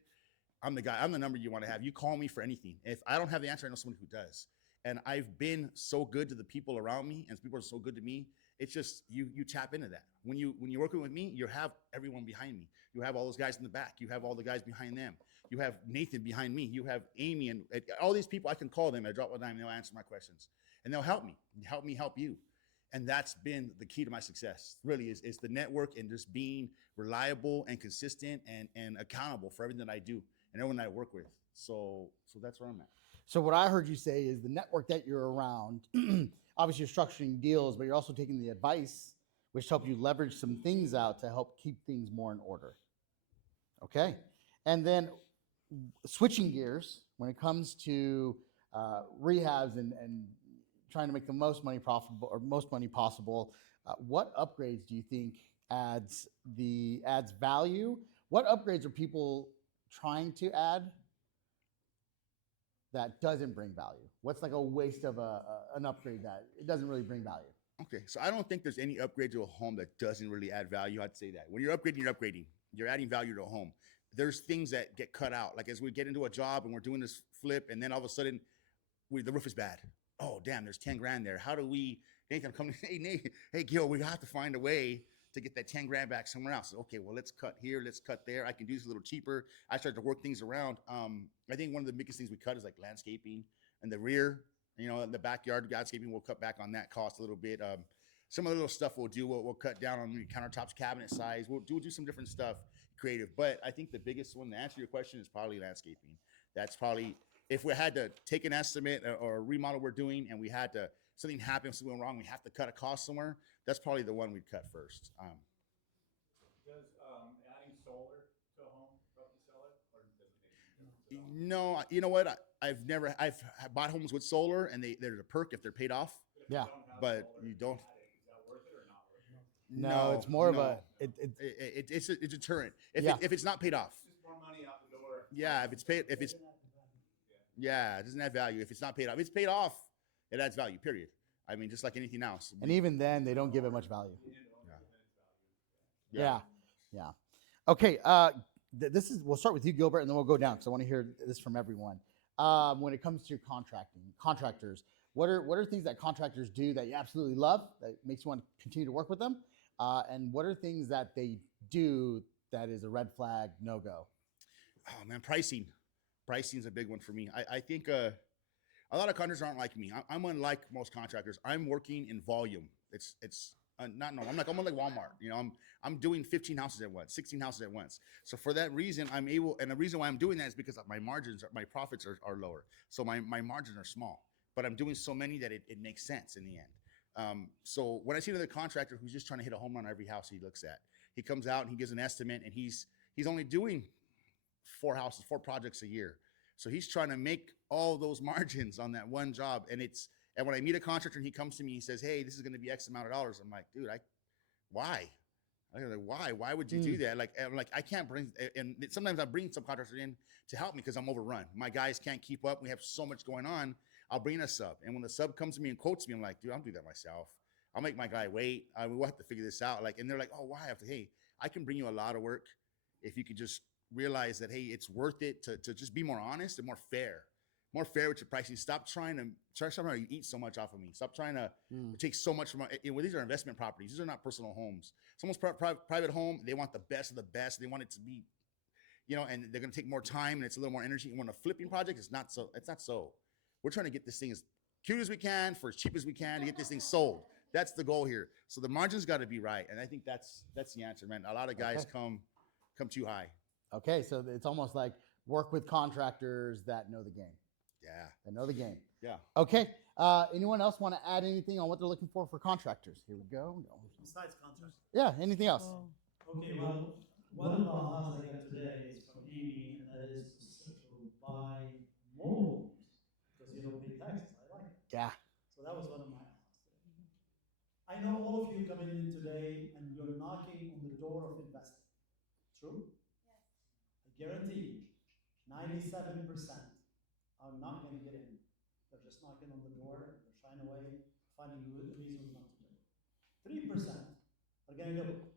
I'm the guy. I'm the number you want to have. You call me for anything. If I don't have the answer, I know someone who does. And I've been so good to the people around me, and people are so good to me. It's just you tap into that. When you're working with me, you have everyone behind me. You have all those guys in the back. You have all the guys behind them. You have Nathan behind me. You have Amy, and all these people. I can call them. I drop a dime, and they'll answer my questions, and they'll help me help you. And that's been the key to my success. Really, is the network and just being reliable and consistent and accountable for everything that I do and everyone that I work with. So that's where I'm at. So what I heard you say is the network that you're around, obviously you're structuring deals, but you're also taking the advice, which help you leverage some things out to help keep things more in order. Okay. And then switching gears, when it comes to rehabs and trying to make the most money profitable or most money possible, what upgrades do you think adds value? What upgrades are people trying to add that doesn't bring value? What's like a waste of an upgrade that it doesn't really bring value? Okay, so I don't think there's any upgrade to a home that doesn't really add value. I'd say that when you're upgrading, you're upgrading. You're adding value to a home. There's things that get cut out. Like as we get into a job and we're doing this flip, and then all of a sudden, the roof is bad. Oh damn, there's 10 grand there. How do we? Nathan, come. Hey Nate, hey Gil, we have to find a way to get that 10 grand back somewhere else. Okay, well let's cut here, let's cut there. I can do this a little cheaper. I start to work things around. I think one of the biggest things we cut is like landscaping and the rear. You know, in the backyard landscaping, we'll cut back on that cost a little bit. Some of the little stuff we'll do, we'll cut down on maybe countertops, cabinet size. We'll do some different stuff, creative. But I think the biggest one to answer your question is probably landscaping. That's probably, if we had to take an estimate or a remodel we're doing and we had to, something happens, something went wrong, we have to cut a cost somewhere, that's probably the one we'd cut first. Does adding solar to a home help you sell it, or does it make you No, you know what? I've bought homes with solar and they're a perk if they're paid off. Yeah. But you don't. Is that worth it or not worth it? No, it's more of a it's a deterrent Yeah. if it's not paid off. Just more money out the door. Yeah, if it's paid, if it's yeah, it doesn't add value. If it's not paid off, if it's paid off, it adds value. Period. I mean, just like anything else. and even then they don't give it much value. Yeah. Yeah. Okay. This is, we'll start with you, Gilbert, and then we'll go down because I want to hear this from everyone. When it comes to contractors, what are things that contractors do that you absolutely love that makes you want to continue to work with them? And what are things that they do that is a red flag, no go? Oh man, pricing. Pricing is a big one for me. I think a lot of contractors aren't like me. I'm unlike most contractors. I'm working in volume. It's not normal. I'm like Walmart. You know, I'm doing 15 houses at once, 16 houses at once. So for that reason, I'm able, and the reason why I'm doing that is because my margins, my profits are lower. So my margins are small, but I'm doing so many that it makes sense in the end. So when I see another contractor who's just trying to hit a home run on every house he looks at, he comes out and he gives an estimate, and he's only doing 4 projects a year. So he's trying to make all those margins on that one job. And when I meet a contractor and he comes to me, he says, hey, this is going to be X amount of dollars. I'm like, dude, why? I'm like, why? Why would you do that? I'm like, I can't bring, and sometimes I bring some contractors in to help me because I'm overrun. My guys can't keep up. We have so much going on. I'll bring a sub. And when the sub comes to me and quotes me, I'm like, dude, I'll do that myself. I'll make my guy wait. We'll have to figure this out. And they're like, oh, why? Hey, I can bring you a lot of work if you could just realize that, hey, it's worth it to just be more honest and more fair with your pricing. Stop trying to eat so much off of me. Stop trying to take so much from my, these are investment properties. These are not personal homes. Someone's private home, they want the best of the best. They want it to be, and they're going to take more time and it's a little more energy. And when a flipping project, it's not so. We're trying to get this thing as cute as we can for as cheap as we can to get this thing sold. That's the goal here. So the margins got to be right. And I think that's the answer, man. A lot of guys come too high. Okay, so it's almost like work with contractors that know the game. Yeah. That know the game. Yeah. Okay. Anyone else want to add anything on what they're looking for contractors? Here we go. No. Besides contracts. Yeah. Anything else? Okay, well, one of the ahas I got today is from Amy, and that is to buy mobile homes because you don't pay taxes. I like it. Yeah. So that was one of my ahas today. I know all of you coming in today and you're knocking on the door of investing. True? I guarantee you, 97% are not going to get in. They're just knocking on the door, they're shying away, finding reasons not to do it. 3% are going to do it.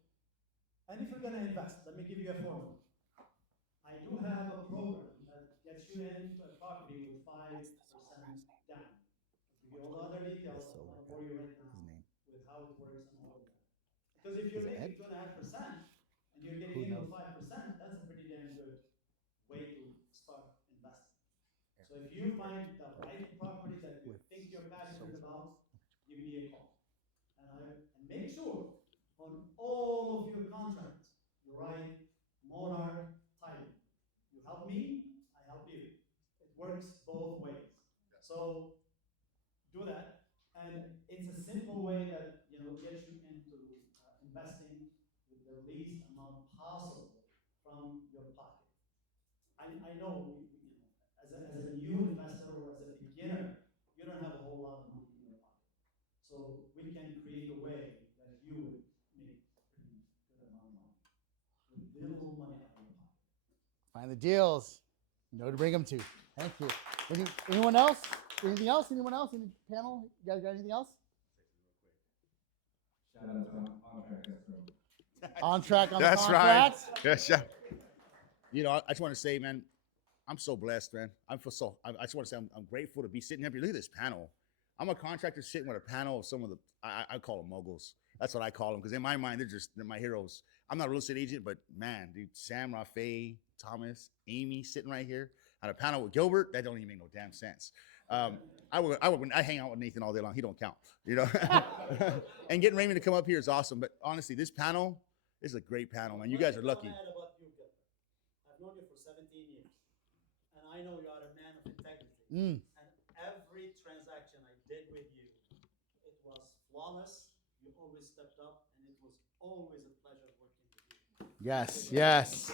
And if you're going to invest, let me give you a formula. I do have a program that gets you into a property with 5% down. I'll give you all the other details, I'll not bore you right now with how it works and all of that. Because if you're making 2.5% and you're getting in with 5%, that's a pretty damn good way to start investing. So if you find the right property that you think you're passionate about, give me a call. And make sure on all of your contracts, you write Monarch title. You help me, I help you. It works both ways. So do that. And it's a simple way that gets you into investing with the least amount possible from your pocket. I know, as a new investor or as a beginner, you don't have a whole lot of money in your pocket. So we can create a way that you would make a pretty good amount of money with little money out of your pocket. Find the deals. Know to bring them to. Thank you. Anyone else? Anything else? Anyone else in the panel? You guys got anything else? On track on That's the right. contract. Yes, yeah. You know, I just want to say, man, I'm so blessed, man. I just want to say I'm grateful to be sitting here. Look at this panel. I'm a contractor sitting with a panel of some of the, I call them moguls. That's what I call them, because in my mind, they're my heroes. I'm not a real estate agent, but man, dude, Sam, Rafe, Thomas, Amy sitting right here on a panel with Gilbert, that don't even make no damn sense. I hang out with Nathan all day long. He don't count, you know. And getting Raymond to come up here is awesome. But honestly, this panel is a great panel, man. You guys are lucky. I've known you for 17 years, and I know you are a man of integrity. And every transaction I did with you, it was flawless. You always stepped up, and it was always a pleasure working with you. Yes, yes.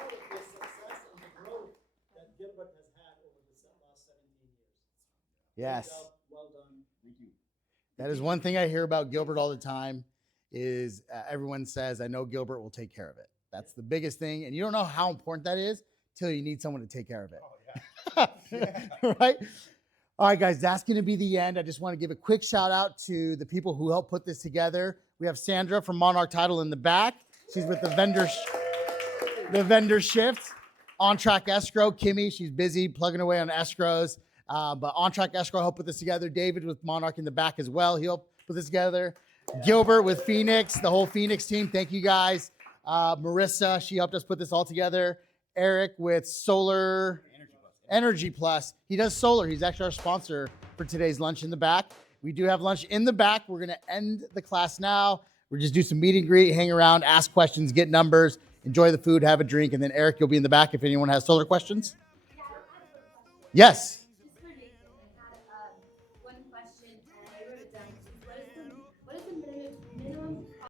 All of the success and the growth that Gilbert has had over the last 17 years. Yes. Good job, well done. Thank you. That is one thing I hear about Gilbert all the time is everyone says, I know Gilbert will take care of it. That's the biggest thing. And you don't know how important that is till you need someone to take care of it. Right? All right, guys, that's going to be the end. I just want to give a quick shout out to the people who helped put this together. We have Sandra from Monarch Title in the back. She's with the vendor shift. On Track Escrow, Kimmy, she's busy plugging away on escrows. But On Track Escrow helped put this together. David with Monarch in the back as well. He helped put this together. Gilbert with Phoenix, the whole Phoenix team. Thank you guys. Marissa, she helped us put this all together. Eric with Solar Energy Plus. He does solar. He's actually our sponsor for today's lunch in the back. We do have lunch in the back. We're going to end the class now. We'll just do some meet and greet, hang around, ask questions, get numbers, enjoy the food, have a drink. And then Eric, you'll be in the back if anyone has solar questions. Yes.